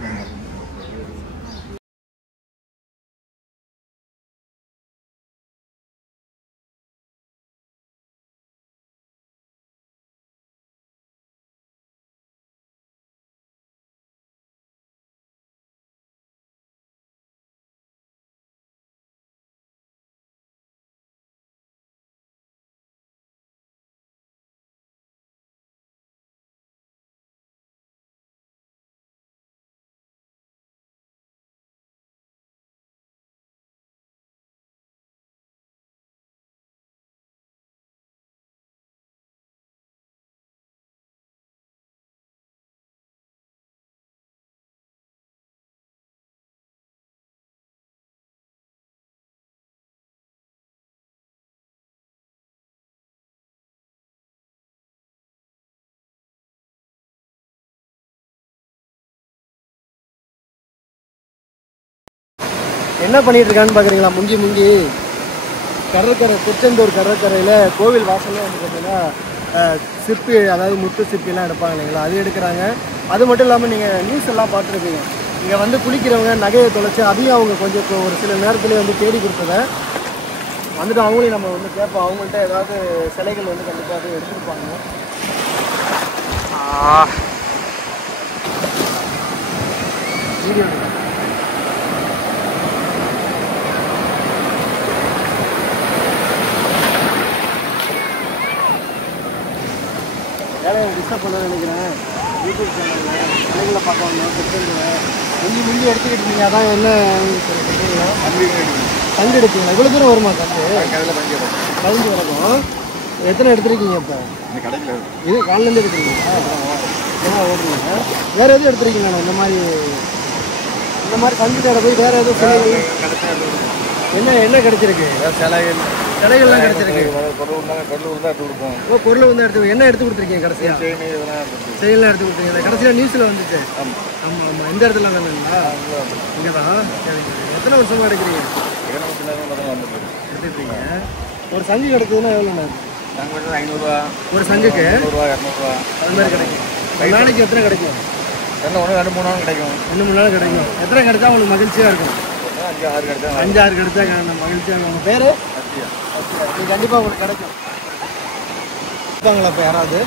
என்ன பண்ணிட்டு இருக்கான்னு பார்க்குறீங்களா? முங்கி கடற்கரை, திருச்செந்தூர் கடற்கரையில் கோவில் வாசலில் வந்து பார்த்தீங்கன்னா சிற்பி, அதாவது முத்து சிற்பிலாம் எடுப்பாங்க இல்லைங்களா, அது எடுக்கிறாங்க. அது மட்டும் இல்லாமல் நீங்கள் நியூஸ் எல்லாம் பார்த்துருப்பீங்க, இங்கே வந்து குளிக்கிறவங்க நகையை தொலைச்சி அதையும் அவங்க கொஞ்சம் ஒரு சில நேரத்துலேயே வந்து தேடி கொடுத்ததை வந்துட்டு அவங்களையும் நம்ம வந்து கேட்போம். அவங்கள்ட்ட ஏதாவது சிலைகள் வந்து கண்டிப்பாக எடுத்துருப்பாங்க. வீடியோ வேலையை டிஸ்டர்ப் பண்ண நினைக்கிறேன். யூடியூப் சேனலில் கலைகளை பார்க்கணும், திருச்செந்தூர் முங்கி எடுத்துக்கிட்டு இருந்தீங்க. அதான் என்ன கண்டு எடுத்தீங்களா? இவ்வளோ தூரம் வருமா கண்டு? 15 வரைக்கும். எத்தனை எடுத்துருக்கீங்க இப்போ? இது காலிலேருந்து எடுத்துருக்கீங்களா? ஓடுறீங்க. வேறு எதுவும் எடுத்துருக்கீங்களா? இந்த மாதிரி கண்டு தேட போய் வேறு எதுவும் சிலைகள் என்ன கிடைச்சிருக்கு? சிலைகள்லாம் கிடைச்சிருக்கு. பொருள் வந்து எடுத்து என்ன எடுத்து கொடுத்துருக்கீங்க? கடைசியாக செயலாம் எடுத்து கொடுத்துருக்கீங்க. கடைசியாக நியூஸில் வந்துச்சு. ஆமாம், இந்த இடத்துல வேணுங்களா? இங்கே தான். எத்தனை வருஷமாக எடுக்கிறீங்க? எடுத்துருக்கீங்க. ஒரு சங்கு கிடைக்குதுன்னா எவ்வளோண்ணா? ஒரு சங்குக்கு 200 அது மாதிரி கிடைக்கும். ஒரு நாளைக்கு எத்தனை கிடைக்கும்? 2-3 நாள் கிடைக்கும். 2-3 நாள் கிடைக்கும். எத்தனை கிடைச்சா உங்களுக்கு மகிழ்ச்சியாக இருக்கும்? 5-6 கிடைச்சா மகிழ்ச்சியாக இருக்கும். உங்கள் பேர்? கண்டிப்பாக உங்களுக்கு கிடைக்கும். இப்போ யாராவது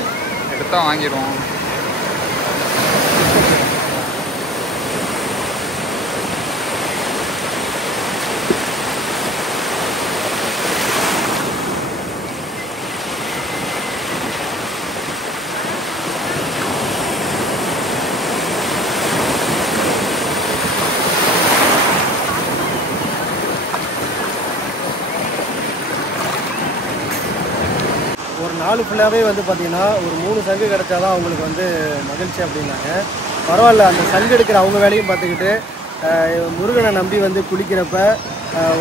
எடுத்தா வாங்கிடுவோம். ஒரு நாலு ஃபுல்லாகவே வந்து பார்த்திங்கன்னா ஒரு 3 சங்கு கிடச்சாதான் அவங்களுக்கு வந்து மகிழ்ச்சி அப்படின்னாங்க. பரவாயில்ல, அந்த சங்கு எடுக்கிற அவங்க வேலையும் பார்த்துக்கிட்டு முருகனை நம்பி வந்து குளிக்கிறப்ப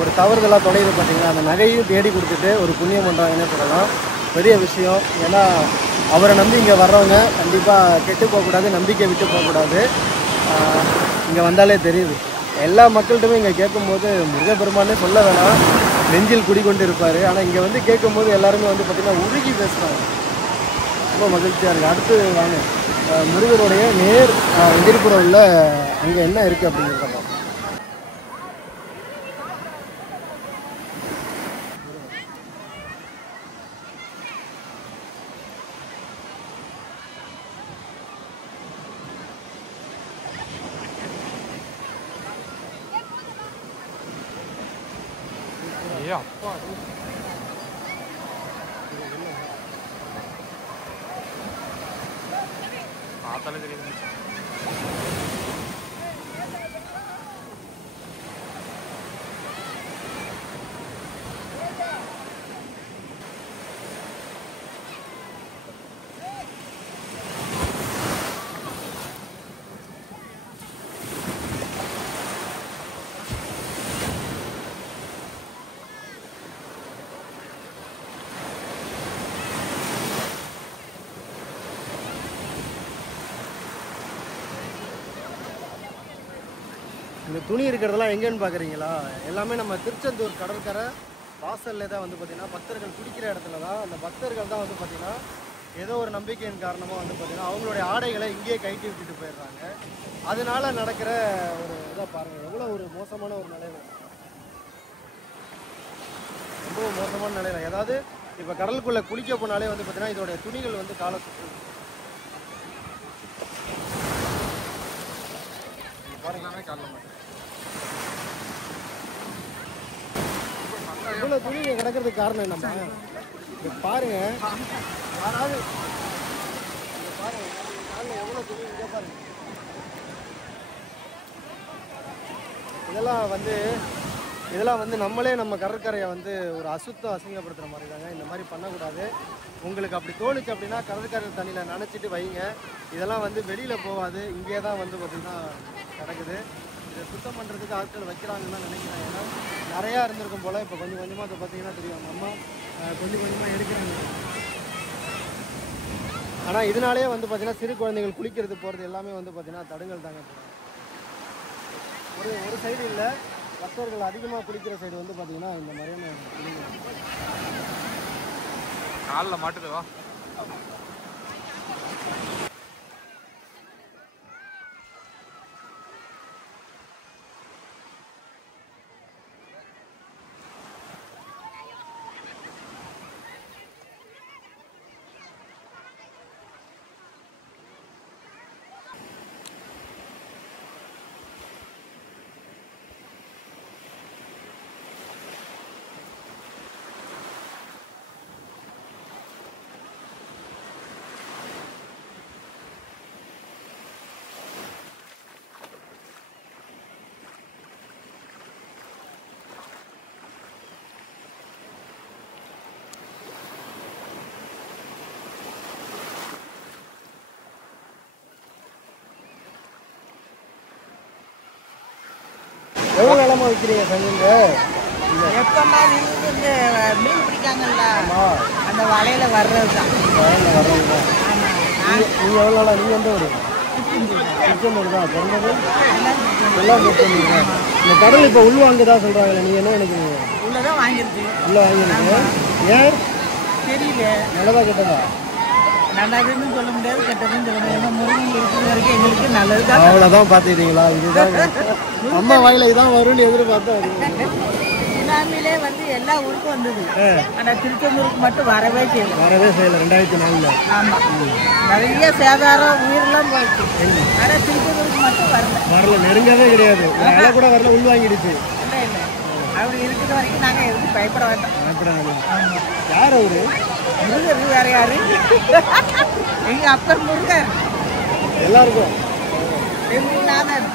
ஒரு தவறுதலாக தொலைது பார்த்திங்கன்னா அந்த நகையும் தேடி கொடுத்துட்டு ஒரு புண்ணியம் பண்ணுறாங்கன்னே சொல்லலாம். பெரிய விஷயம். ஏன்னா அவரை நம்பி இங்கே வர்றவங்க கண்டிப்பாக கெட்டு போகக்கூடாது, நம்பிக்கை விட்டு போகக்கூடாது. இங்கே வந்தாலே தெரியுது. எல்லா மக்கள்கிட்டுமே இங்கே கேட்கும்போது முருகப்பெருமானே சொல்ல வேணாம், நெஞ்சில் குடிக்கொண்டு இருப்பார். ஆனால் இங்கே வந்து கேட்கும்போது எல்லாருமே வந்து பார்த்திங்கன்னா உருகி பேசுகிறாங்க. ரொம்ப மகிழ்ச்சியாக இருக்குது. அடுத்து வாங்க முருகனுடைய நேர் எதிர்ப்புறவில் அங்கே என்ன இருக்குது அப்படிங்கிறத. அப்பா பார்த்தாலே தெரியுது. இந்த துணி இருக்கிறதெல்லாம் எங்கேன்னு பார்க்குறீங்களா? எல்லாமே நம்ம திருச்செந்தூர் கடற்கரை வாசலில் தான் வந்து பார்த்திங்கன்னா பக்தர்கள் குடிக்கிற இடத்துல தான். அந்த பக்தர்கள் தான் வந்து பார்த்திங்கன்னா ஏதோ ஒரு நம்பிக்கையின் காரணமாக வந்து பார்த்திங்கன்னா அவங்களுடைய ஆடைகளை இங்கேயே கைட்டி விட்டுட்டு போயிடுறாங்க. அதனால நடக்கிற ஒரு இதை பாருங்கள், எவ்வளோ ஒரு மோசமான ஒரு நிலையில், ரொம்ப மோசமான நிலையில். ஏதாவது இப்போ கடலுக்குள்ளே குளிக்க போனாலே வந்து பார்த்திங்கன்னா இதோடைய துணிகள் வந்து காலை சுற்று பாருங்களாமே காரணம். இவ்வளோ துணி கிடக்கிறதுக்கு காரணம் என்னம்மா? இப்போ பாருங்க, யாராவது பாருங்க காலில் எவ்வளோ துணி இங்கே பாருங்க. இதெல்லாம் வந்து நம்மளே நம்ம கடற்கரையை வந்து ஒரு அசுத்தம் அசிங்கப்படுத்துகிற மாதிரி தாங்க. இந்த மாதிரி பண்ணக்கூடாது. உங்களுக்கு அப்படி தோணுச்சு அப்படின்னா கடற்கரை தண்ணியில் நனைச்சிட்டு வைங்க. இதெல்லாம் வந்து வெளியில் போகாது, இங்கே தான் வந்து பார்த்திங்கன்னா கிடக்குது. இதை சுத்தம் பண்ணுறதுக்கு ஆட்கள் வைக்கிறாங்கன்னு தான் நினைக்கிறேன். ஏன்னா நிறையா இருந்திருக்கும் போல். இப்போ கொஞ்சம் கொஞ்சமாக அதை பார்த்தீங்கன்னா தெரியும், நம்ம கொஞ்சம் கொஞ்சமாக எடுக்கிறாங்க. ஆனால் இதனாலே வந்து பார்த்திங்கன்னா சிறு குழந்தைகள் குளிக்கிறது போகிறது எல்லாமே வந்து பார்த்திங்கன்னா தடுங்கல் தாங்க போகிறாங்க. ஒரு சைடு இல்லை, பக்தர்கள் அதிகமாக குளிக்கிற சைடு வந்து பார்த்திங்கன்னா இந்த மாதிரியான காலில் மாட்டுதுவா. எவ்வளோ காலமாக வைக்கிறீங்க சங்குங்க? எப்பமா இந்த மீன் பிடிக்காங்கல்ல, அந்த வலையில வர்றது தான். வயலில் வர்றது தான். நீங்கள் எவ்வளோ நாளாக? நீங்கள் எந்த ஊர்? திருச்செந்தூர் தான் பிறந்தது? எல்லாம் திருச்செந்தூர் தான். இந்த கடல் இப்போ உள்வாங்குதா சொல்கிறாங்களே, நீங்கள் என்ன நினைக்கிறீங்க? உள்ளதான் வாங்கிருக்கு. உள்ளே வாங்கிருக்கு. ஏன் தெரியல. நல்லதா கெட்டதா? நல்லதுன்னு சொல்ல முடியாது, கெட்டதுன்னு சொல்ல முடியாது. ஏன்னா முருகன் இருக்கிற வரைக்கும் எங்களுக்கு நல்லது தான். அவ்வளோதான். பார்த்துக்கிட்டீங்களா? இதுதான் அம்மா வாயில இதான் வரும்னு எதிர்பார்த்தா. சுனாமிலே வந்து எல்லா ஊருக்கும் வந்தது. ஆனா திருச்செந்தூருக்கு மட்டும் வரவே செய்யல. 2004. ஆமா, நிறைய சேதாரம் உயிரெல்லாம் போயிடுச்சு. ஆனா திருச்செந்தூருக்கு மட்டும் வரல. நெருங்கவே கிடையாது. வேலை கூட வரல, உள் வாங்கிடுச்சு. இல்லை அப்படி இருக்கிற வரைக்கும் நாங்க எதுவும் பயப்பட வேண்டாம். யார் அவரு? முருகர் வேற யாரு? எங்க அப்பர் முருகர். எல்லாருக்கும் எங்க நாதன்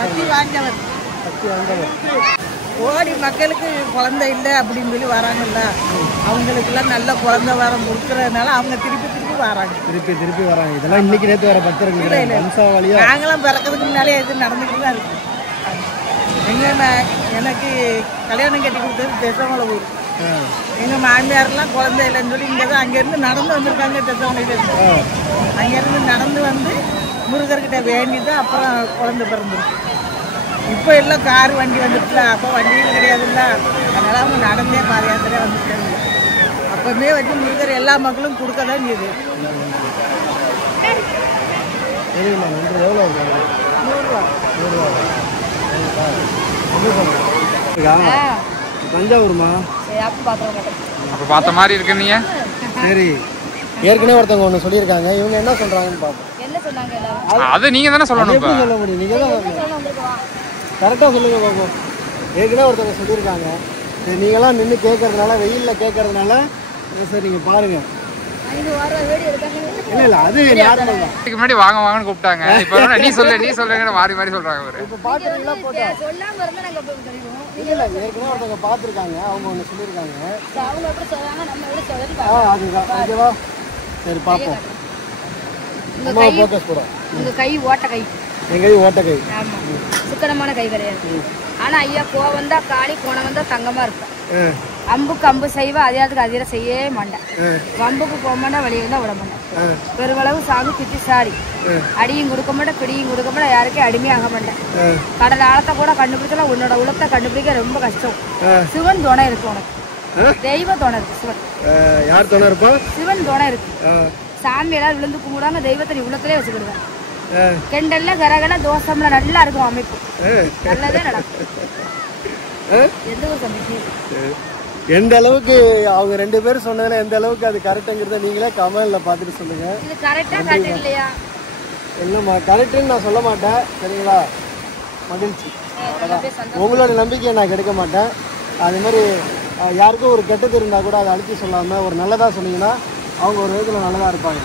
கத்தி வாங்கினவர். ஓடி மக்களுக்கு குழந்தை இல்லை அப்படின்னு சொல்லி வராங்கல்ல, அவங்களுக்கெல்லாம் நல்ல குழந்தை வரம் கொடுக்கறதுனால அவங்க திருப்பி வராங்க. இதெல்லாம் இன்னைக்கு நேற்று வர பக்தர்கள் வம்சாவளியா. நாங்களாம் பிறக்கிறதுக்கு முன்னாலே இது நடந்துக்கிட்டு தான் இருக்கு. எனக்கு கல்யாணம் கட்டி கொடுத்தது தெசமலை ஊர். எங்க மாமியாரெல்லாம் குழந்தை இல்லைன்னு சொல்லி இங்கே தான் அங்கேருந்து நடந்து வந்திருக்காங்க. தெசமலையிலேருந்து அங்கேருந்து நடந்து வந்து முருகர்கிட்ட வேண்டி தான் அப்புறம் குழந்தை பிறந்திருக்கு. இப்போ எல்லாம் கார் வண்டி வந்துருக்குல, அப்போ வண்டியும் கிடையாதுல்ல, அதனால அவங்க நடந்தே பாத யாத்திரையா வந்துருக்காங்க. அப்பவுமே வச்சு முருகர் எல்லா மக்களும் கொடுக்க தான் செய்யுது. 100 ரூபா. தஞ்சாவூர்மா? அப்ப பார்த்த மாதிரி இருக்கு நீங்க. சரி, ஏற்கனவே ஒருத்தவங்க ஒன்று சொல்லியிருக்காங்க. இவங்க என்ன சொல்றாங்கன்னு பார்ப்போம். என்ன சொன்னாங்க எல்லாரும்? அது நீங்க தானே சொல்லணும். எப்படி சொல்ல முடியும்? நீங்க தான் கரெக்டாக சொல்லுங்க பாப்போம். ஏற்கனவே ஒருத்தவங்க சொல்லியிருக்காங்க. சரி, நீங்களாம் நின்று கேட்கறதுனால, வெயிலில் கேட்கறதுனால சரி நீங்கள் பாருங்க. இல்லை அது நார்மல் தான். இதுக்கு முன்னாடி வாங்கன்னு கூப்பிட்டாங்க. இப்போ நீ சொல்லுங்க மாறி சொல்றாங்க. இப்போ பார்க்குறீங்களா? போட்டோ சொல்லாம இருந்தா நாங்க தெரியும். இல்லை, ஏற்கனவே ஒருத்தவங்க பார்த்துருக்காங்க. அவங்க ஒன்று சொல்லியிருக்காங்க. அவங்க எப்படி சொல்றாங்க, நம்ம எப்படி சொல்லி அதுதான். ஓகேவா? சரி, பார்ப்போம். ஃபோக்கஸ் போகிறோம். உங்க கை ஓட்ட கை. என் கை ஓட்ட கை. ஆமா, சுக்கரமான கை கிடையாது. ஆனா ஐயா கோவம் வந்தா காளி, கோணம் வந்தா தங்கமா இருப்பேன். அம்புக்கு அம்பு செய்வ, அதையாதுக்கு அதிர செய்யவே மாட்டேன். வம்புக்கு போக மாட்டேன், வெளியே தான் விட மாட்டேன். பெருமளவு சாமி திட்டி சாரி. அடியும் கொடுக்க மாட்டேன், பிடியும் கொடுக்க மாட்டேன், யாருக்கும் அடிமையாக மாட்டேன். கடல் ஆழத்தை கூட கண்டுபிடிச்சலாம், உன்னோட உலகத்தை கண்டுபிடிக்க ரொம்ப கஷ்டம். சிவன் துணை இருக்கு உனக்கு. தெய்வ துணை இருக்கு. சிவன் யார் துணை இருப்பா? சிவன் துணை இருக்கு. சாமி எல்லாரும் விழுந்து கும்பிடாம தெய்வத்தை நீ உள்ளத்திலே வச்சுக்கிடுவேன். கெண்டல்ல கரகல தோசம்ல நல்லா இருக்கும் அமைப்பு. நல்லதே நடக்கும். எந்த ஒரு சமைக்கும் எந்த அளவுக்கு அவங்க 2 பேரும் சொன்னதுல எந்த அளவுக்கு அது கரெக்டுங்கிறத நீங்களே கமெண்ட்ல பார்த்துட்டு சொல்லுங்க. இது கரெக்டா கரெக்ட் இல்லையா? இல்லைம்மா, கரெக்டுன்னு நான் சொல்ல மாட்டேன். சரிங்களா? மகிழ்ச்சி. உங்களோட நம்பிக்கையை நான் கெடுக்க மாட்டேன். அது மாதிரி யாருக்கும் ஒரு கெட்டது இருந்தால் கூட அதை அழுத்தி சொல்லாமல் ஒரு நல்லதாக சொன்னீங்கன்னா அவங்க ஒரு விதத்தில் நல்லதாக இருப்பாங்க.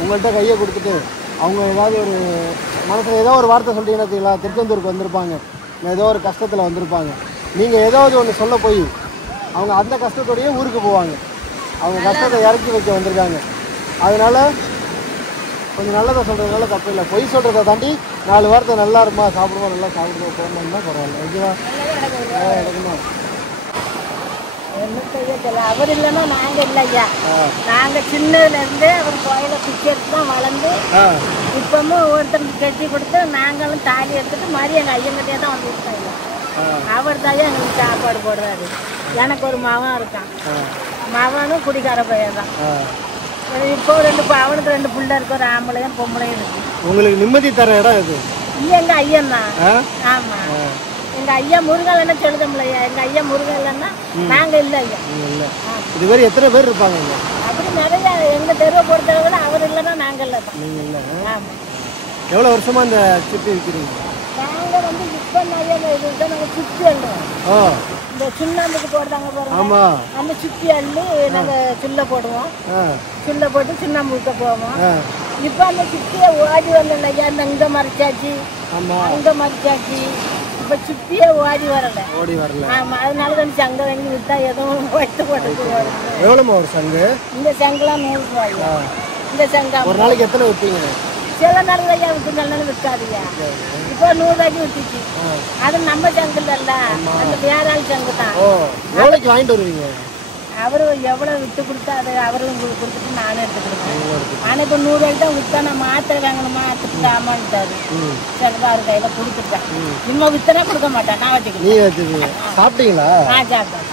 உங்கள்கிட்ட கையை கொடுத்துட்டு அவங்க ஏதாவது ஒரு மனசில் ஏதோ ஒரு வார்த்தை சொல்லிட்டீங்கன்னா வச்சுங்களா, திருச்செந்தூருக்கு வந்திருப்பாங்க, ஏதோ ஒரு கஷ்டத்தில் வந்திருப்பாங்க. நீங்கள் ஏதாவது ஒன்று சொல்ல போய் அவங்க அந்த கஷ்டத்தோடையே ஊருக்கு போவாங்க. அவங்க கஷ்டத்தை இறக்கி வைக்க வந்திருக்காங்க. அதனால் கொஞ்சம் நல்லதாக சொல்கிறதுனால தப்பு இல்லை. பொய் சொல்கிறத தாண்டி 4 வார்த்தை நல்லா இருமா, சாப்பிடுவோம், நல்லா சாப்பிடுவோம், போகணும்னா பரவாயில்ல. ஓகேவா? எடுக்கணும். அவர் இல்லைன்னா நாங்க இல்லையா. நாங்க சின்னதுல இருந்து அவர் கோயில பிச்சை எடுத்து தான் வளர்ந்து இப்பவும் ஒவ்வொருத்தருக்கு கட்டி கொடுத்து நாங்களும் தாலி எடுத்துட்டு மாதிரி எங்க ஐயன்கிட்டே தான் வந்துருக்காங்க. அவர் தான் எங்களுக்கு சாப்பாடு போடுறாரு. எனக்கு ஒரு மகன் இருக்கான். மகனும் குடிக்கார பையன் தான். இப்போ அவனுக்கு 2 பிள்ளை இருக்கு, ஒரு ஆம்பளையும் பொம்பளையும் இருக்கு. உங்களுக்கு நிம்மதி தர இடம் இது எங்க ஐயன் தான். ஆமா, எங்க ஐயா முருகன் என்ன சொல்லுதம்லையா, எங்க ஐயா முருகன் இல்லைன்னா நாங்க இல்லை ஐயா. இதுவரை எத்தனை பேர் இருப்பாங்க? அப்படி நிறைய எங்க தெருவை பொறுத்தவரை அவர் இல்லைன்னா நாங்க இல்லை தான். நீங்க இல்லை. ஆமா. எவ்வளோ வருஷமா இந்த சுற்றி இருக்கிறீங்க? நாங்க வந்து இப்போ நிறைய இதுதான் நாங்கள் சுற்றி அள்ளுவோம். இந்த சுண்ணாம்புக்கு போடுறாங்க பாருங்க, அந்த சுற்றி அள்ளி நாங்கள் சில்லை போடுவோம். சில்லை போட்டு சுண்ணாம்பு ஊற்ற போவோம். இப்போ அந்த சுற்றியை ஓடி வரல ஐயா. அந்த இங்கே மறைச்சாச்சு, அங்கே மறைச்சாச்சு. இப்போ சுற்றியே ஓடி வரல. ஆமாம், அதனால தான் சங்க வாங்கி விற்றா எதுவும் வைத்து போட்டு. எவ்வளோமா ஒரு சங்கு? இந்த சங்குலாம் 100 ரூபாயா. இந்த சங்கா ஒரு நாளைக்கு எத்தனை விற்பீங்க? சில நாள் ஐயா விற்று நல்ல விற்காதுயா. இப்போ 100 ரூபாய்க்கு விற்றுச்சு. அது நம்ம சங்கு இல்லைல்ல, அந்த வேற ஆள் சங்கு தான். எவ்வளோக்கு வாங்கிட்டு வருவீங்க? அவரு எவ்வளோ விட்டு கொடுத்தா அது அவரும் உங்களுக்கு கொடுத்துட்டு நானும் எடுத்து கொடுப்பேன். ஆனால் இப்போ 100 ரூபாய்க்கு தான் விற்றா. நான் மாத்திரை வாங்கணுமா ஆமான்ட்டாரு. சரிதான், அவர் கையில் கொடுத்துட்டேன். இன்னும் வித்தனா கொடுக்க மாட்டேன், நான் வச்சுக்கிறேன். நீ வச்சுக்கீங்க. சாப்பிட்டீங்களா? சாப்பிட்டேன்.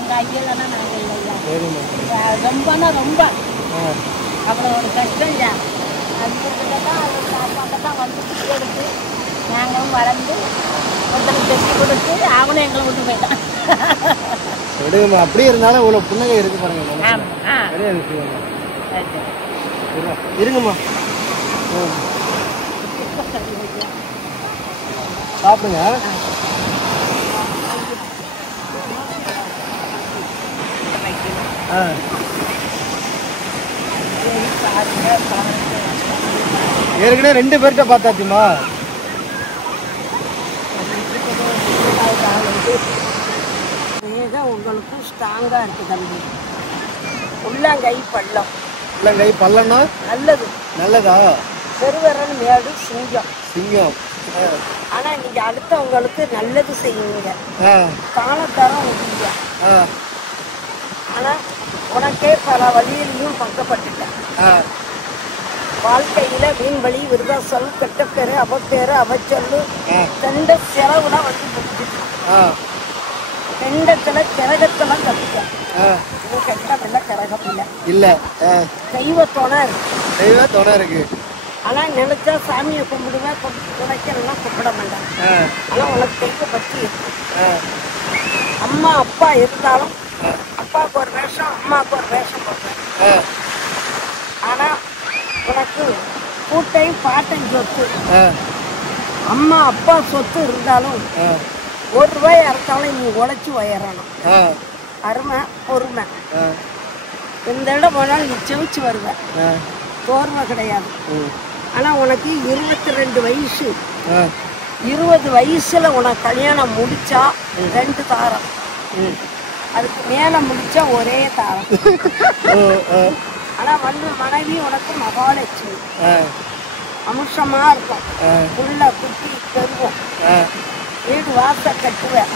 எங்கள் ஐயெல்லாம் நாங்கள் இல்லையா. ரொம்பனா ரொம்ப அப்புறம் ஒரு கஷ்டம் இல்லையா. அது தான் சாப்பாட்டை தான் வந்து எடுத்து நாங்களும் வளர்ந்து ஒருத்தருக்கு தைச்சி கொடுத்து அவனும் எங்களை விட்டு போயிட்டான். விடுங்கம்மா, அப்படியே இருந்தாலும் இவ்வளோ புன்னகை இருக்கு பாருங்க. நிறைய விஷயம் இருங்கம்மா. சாப்பிடுங்க. ஏற்கனவே 2 பேர்கிட்ட பார்த்தாச்சுமா. உங்களுக்கு ஸ்ட்ராங்கா இருக்கு தம்பி. உள்ளங்கை பள்ளம். உள்ளங்கை பள்ளம்னா நல்லது. நல்லதா? பெருவரன் மேடு சிங்கம். சிங்கம். ஆனா நீங்க அடுத்தவங்களுக்கு நல்லது செய்வீங்க. காலத்தரம் உதவிங்க. ஆனா உனக்கே பல வழியிலையும் பங்கப்பட்டுட்டேன். வாழ்க்கையில வீண்வழி விருதாசல் கெட்டப்பேரு அவப்பேரு அவச்சொல்லு தண்ட செலவுல வந்து பெண்டத்துல கிரகத்துல கத்துக்க. கெட்டதில்ல கிரகம் இல்ல இல்ல. தெய்வ துணை இருக்கு. தெய்வ துணை இருக்கு. ஆனா நினைச்சா சாமியை கும்பிடுவேன், குறைக்கலாம் கும்பிட மாட்டேன். ஆனா உனக்கு தெய்வ பற்றி இருக்கு. அம்மா அப்பா இருந்தாலும் அப்பாவுக்கு ஒரு வேஷம் அம்மாவுக்கு ஒரு வேஷம் போடுறேன். ஆனா உனக்கு கூட்டையும் பாட்டையும் சொத்து. அம்மா அப்பா சொத்து இருந்தாலும் 1 ரூபாய் அறுத்தாலும் நீ உழைச்சி உயரணும். அருமை பொறுமை. எந்த இடம் போனாலும் நீ செவிச்சு வருவ. தோர்மை கிடையாது. ஆனா உனக்கு 22 வயசு. 20 வயசுல உனக்கு கல்யாணம் முடிச்சா 2 தாரம். அதுக்கு மேல முடிச்சா ஒரே தாரம். ஆனா வந்து மனைவி உனக்கு மகாலட்சுமி. அம்சமா இருக்கும். புள்ள குட்டி பெருவோம். வீடு வாச கட்டுவேன்.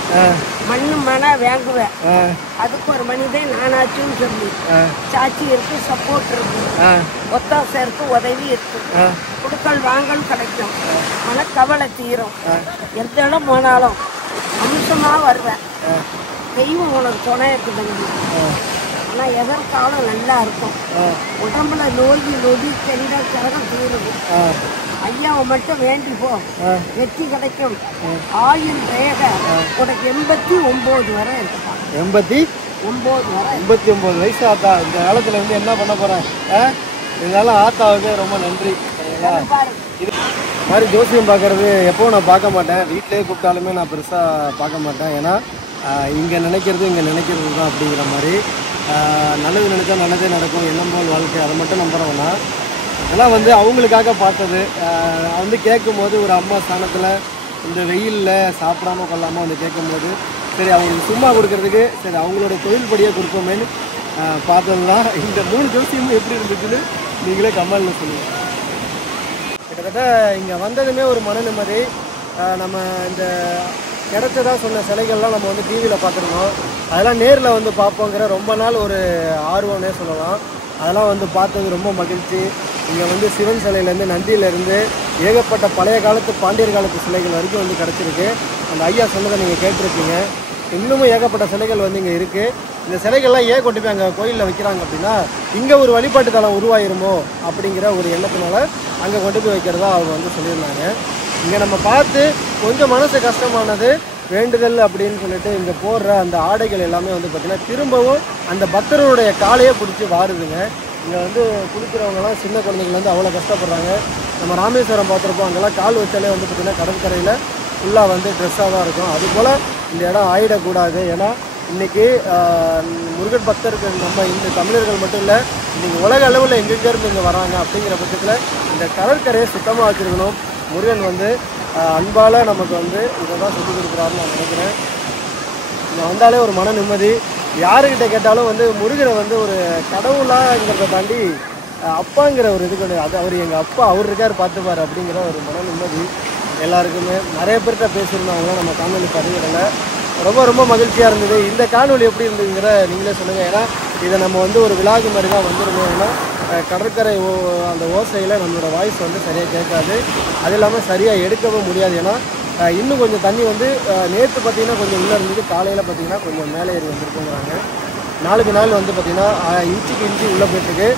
மண்ணு மனை வாங்குவேன். அதுக்கு ஒரு மனிதன் நானாச்சுன்னு சொல்லி சாட்சி இருக்கு, சப்போர்ட் இருக்கு, ஒத்தாசை இருக்கு, உதவி இருக்கு. குடுக்கல் வாங்கல் கிடைக்கும். மனக்கவலை தீரும். எந்த இடம் போனாலும் அம்சமா வருவேன். தெய்வம் உனக்கு துணை இருக்குதுங்க. ஆனா எதற்காலம் நல்லா இருக்கும். உடம்புல நோய் நொடி தெளிவாக தீருது. ஐயாவை மட்டும் வேண்டி போ, வெற்றி கிடைக்கும். ஆயுள் ரேக உனக்கு 89 வரை இருக்கான். 89 வரை. 89 வயசு ஆத்தா. இந்த காலத்துல இருந்து என்ன பண்ண போறேன்? இதனால ஆத்தாவுக்கு ரொம்ப நன்றி. இது மாதிரி ஜோசியம் பார்க்கறது எப்போ நான் பார்க்க மாட்டேன். வீட்டிலே கூப்பிட்டாலுமே நான் பெருசாக பார்க்க மாட்டேன். ஏன்னா இங்கே நினைக்கிறது தான் அப்படிங்கிற மாதிரி. நல்லது நினைச்சா நல்லதே நடக்கும், எண்ணம் போல் வாழ்க்கை, அதை மட்டும் நம்புறவனா. இதெல்லாம் வந்து அவங்களுக்காக பார்த்தது. வந்து கேட்கும்போது ஒரு அம்மா ஸ்தானத்தில் இந்த வெயிலில் சாப்பிடாம கொள்ளாமல் வந்து கேட்கும்போது சரி அவங்களுக்கு சும்மா கொடுக்கறதுக்கு சரி அவங்களோட தொழில் படியே கொடுப்போமேன்னு பார்த்தது தான். இந்த 3 ஜோசியமும் எப்படி இருந்துச்சுன்னு நீங்களே கமெண்ட்ல சொல்லுங்கள். கிட்டத்தட்ட இங்கே வந்ததுமே ஒரு மன நிம்மதி. நம்ம இந்த கிடைச்சதா சொன்ன சிலைகள்லாம் நம்ம வந்து டிவியில் பார்த்துருந்தோம். அதெல்லாம் நேரில் வந்து பார்ப்போங்கிற ரொம்ப நாள் ஒரு ஆர்வம்னே சொல்லலாம். அதெல்லாம் வந்து பார்த்தது ரொம்ப மகிழ்ச்சி. இங்கே வந்து சிவன் சிலையிலேருந்து நந்தியிலேருந்து ஏகப்பட்ட பழைய காலத்து பாண்டியர் காலத்து சிலைகள் வரைக்கும் வந்து கிடச்சிருக்கு. அந்த ஐயா சொன்னதை நீங்கள் கேட்டிருக்கீங்க. இன்னமும் ஏகப்பட்ட சிலைகள் வந்து இங்கே இருக்குது. இந்த சிலைகள்லாம் ஏன் கொண்டு போய் அங்கே கோயிலில் வைக்கிறாங்க அப்படின்னா இங்கே ஒரு வழிபாட்டு தலம் உருவாயிருமோ அப்படிங்கிற ஒரு எண்ணத்தினால அங்கே கொண்டு போய் வைக்கிறதா அவங்க வந்து சொல்லியிருந்தாங்க. இங்கே நம்ம பார்த்து கொஞ்சம் மனசு கஷ்டமானது வேண்டுதல் அப்படின்னு சொல்லிட்டு இங்கே போடுற அந்த ஆடைகள் எல்லாமே வந்து பார்த்திங்கன்னா திரும்பவும் அந்த பக்தர்களுடைய காலையே பிடிச்சி வாருதுங்க. இங்கே வந்து குளிக்கிறவங்கலாம் சின்ன குழந்தைகள் வந்து அவ்வளோ கஷ்டப்படுறாங்க. நம்ம ராமேஸ்வரம் பார்த்துருப்போம், அங்கெல்லாம் கால் வச்சாலே வந்து பார்த்திங்கன்னா கடற்கரையில் ஃபுல்லாக வந்து ட்ரெஸ்ஸாக தான் இருக்கும். அதுபோல் இந்த இடம் ஆகிடக்கூடாது. ஏன்னா இன்றைக்கி முருகன் பக்தர்கள் நம்ம இந்த தமிழர்கள் மட்டும் இல்லை, இன்றைக்கி உலக அளவில் எங்கெங்கேருந்து இங்கே வராங்க. அப்படிங்கிற பட்சத்தில் இந்த கடற்கரையை சுத்தமாக வச்சுருக்கணும். முருகன் வந்து அன்பால் நமக்கு வந்து இதை தான் சொல்லிக் கொடுக்குறாருன்னு நான் நினைக்கிறேன். இங்கே வந்தாலே ஒரு மன நிம்மதி. யாருக்கிட்ட கேட்டாலும் வந்து முருகனை வந்து ஒரு கடவுளாங்கிறத தாண்டி அப்பாங்கிற ஒரு இது கிடையாது. அது அவர் எங்கள் அப்பா, அவர் இருக்கார் பார்த்துப்பார் அப்படிங்கிற ஒரு மன நிம்மதி எல்லாருக்குமே. நிறைய பேர்கிட்ட பேசியிருந்தாங்க, நம்ம காணொலி பதிவிடலை. ரொம்ப ரொம்ப மகிழ்ச்சியாக இருந்தது. இந்த காணொலி எப்படி இருந்ததுங்கிற நீங்களே சொல்லுங்கள். ஏன்னா இதை நம்ம வந்து ஒரு விழாக்கு மாதிரி தான் வந்துருக்கோம். ஏன்னா கடற்கரை அந்த ஓசையில் நம்மளோட வாய்ஸ் வந்து சரியாக கேட்காது. அது இல்லாமல் சரியாக எடுக்கவும் முடியாது. ஏன்னா இன்னும் கொஞ்சம் தண்ணி வந்து நேற்று பார்த்திங்கன்னா கொஞ்சம் உள்ளே இருந்தது, காலையில் பார்த்திங்கன்னா கொஞ்சம் மேலே ஏறி வந்துருக்குங்கிறாங்க. நாளுக்கு நாள் வந்து பார்த்திங்கன்னா இன்ச்சுக்கு இன்ச்சு உள்ளே போயிட்டுருக்கு.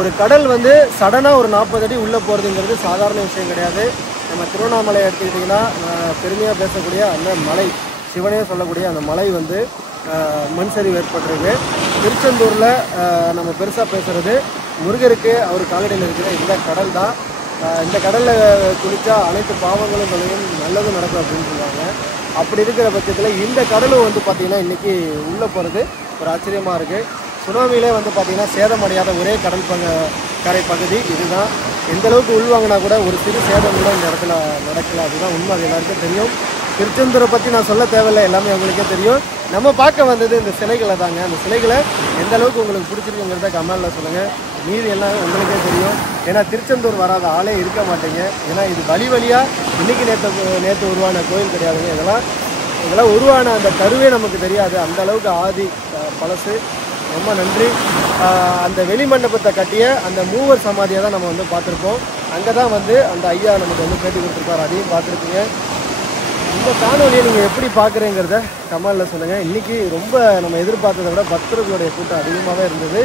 ஒரு கடல் வந்து சடனாக ஒரு 40 அடி உள்ளே போகிறதுங்கிறது சாதாரண விஷயம் கிடையாது. நம்ம திருவண்ணாமலை எடுத்துக்கிட்டிங்கன்னா பெருமையாக பேசக்கூடிய அந்த மலை, சிவனே சொல்லக்கூடிய அந்த மலை வந்து மண் சரிவு ஏற்பட்டிருக்கு. திருச்செந்தூரில் நம்ம பெருசாக பேசுகிறது முருகருக்கு அவர் காலடியில் இருக்கிற இந்த கடல் தான். இந்த கடலில் குளித்தா அனைத்து பாவங்களும் தொலையும் நல்லதும் நடக்கும் அப்படின்னு சொல்லுவாங்க. அப்படி இருக்கிற பட்சத்தில் இந்த கடலும் வந்து பார்த்திங்கன்னா இன்றைக்கி உள்ளே போகிறது ஒரு ஆச்சரியமாக இருக்குது. சுனாமியிலே வந்து பார்த்திங்கன்னா சேதமடையாத ஒரே கடல் கரை பகுதி இதுதான். எந்த அளவுக்கு உள்வாங்கினா கூட ஒரு சிறு சேதம் கூட இந்த இடத்துல நடக்கல. அதுதான் உண்மை, அது எல்லாருக்கும் தெரியும். திருச்செந்தூரை பற்றி நான் சொல்ல தேவையில்லை, எல்லாமே உங்களுக்கே தெரியும். நம்ம பார்க்க வந்தது இந்த சிலைகளை தாங்க. அந்த சிலைகளை எந்த அளவுக்கு உங்களுக்கு பிடிச்சிருக்குங்கிறத கமெண்டில் சொல்லுங்கள். மீதி எல்லாம் உங்களுக்கே தெரியும். ஏன்னா திருச்செந்தூர் வராத ஆளே இருக்க மாட்டேங்க. ஏன்னா இது வழியாக இன்றைக்கி நேற்று உருவான கோயில் கிடையாதுங்க. இதெல்லாம் உருவான அந்த கருவே நமக்கு தெரியாது. அந்த அளவுக்கு ஆதி பழசு. ரொம்ப நன்றி. அந்த வெளி மண்டபத்தை கட்டிய அந்த மூவர் சமாதியை தான் நம்ம வந்து பார்த்துருப்போம். அங்கே தான் வந்து அந்த ஐயா நமக்கு வந்து பேட்டி கொடுத்துருப்பார், அதையும் பார்த்துருப்பீங்க. இந்த காணொலியை நீங்கள் எப்படி பார்க்குறீங்கிறத கமெண்டில் சொல்லுங்கள். இன்றைக்கி ரொம்ப நம்ம எதிர்பார்த்ததை விட பக்தர்களுடைய கூட்டம் அதிகமாகவே இருந்தது.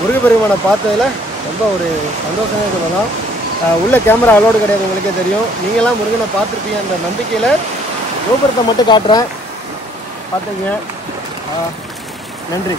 முருகப்பெருமானை பார்த்ததில் ரொம்ப ஒரு சந்தோஷமே சொல்லலாம். உள்ள கேமரா அலோடு கிடையாது, உங்களுக்கே தெரியும். நீங்களாம் முருகனை பார்த்துருப்பீங்க அந்த நம்பிக்கையில் கோபுரத்தை மட்டும் காட்டுறேன், பார்த்துங்க. நன்றி.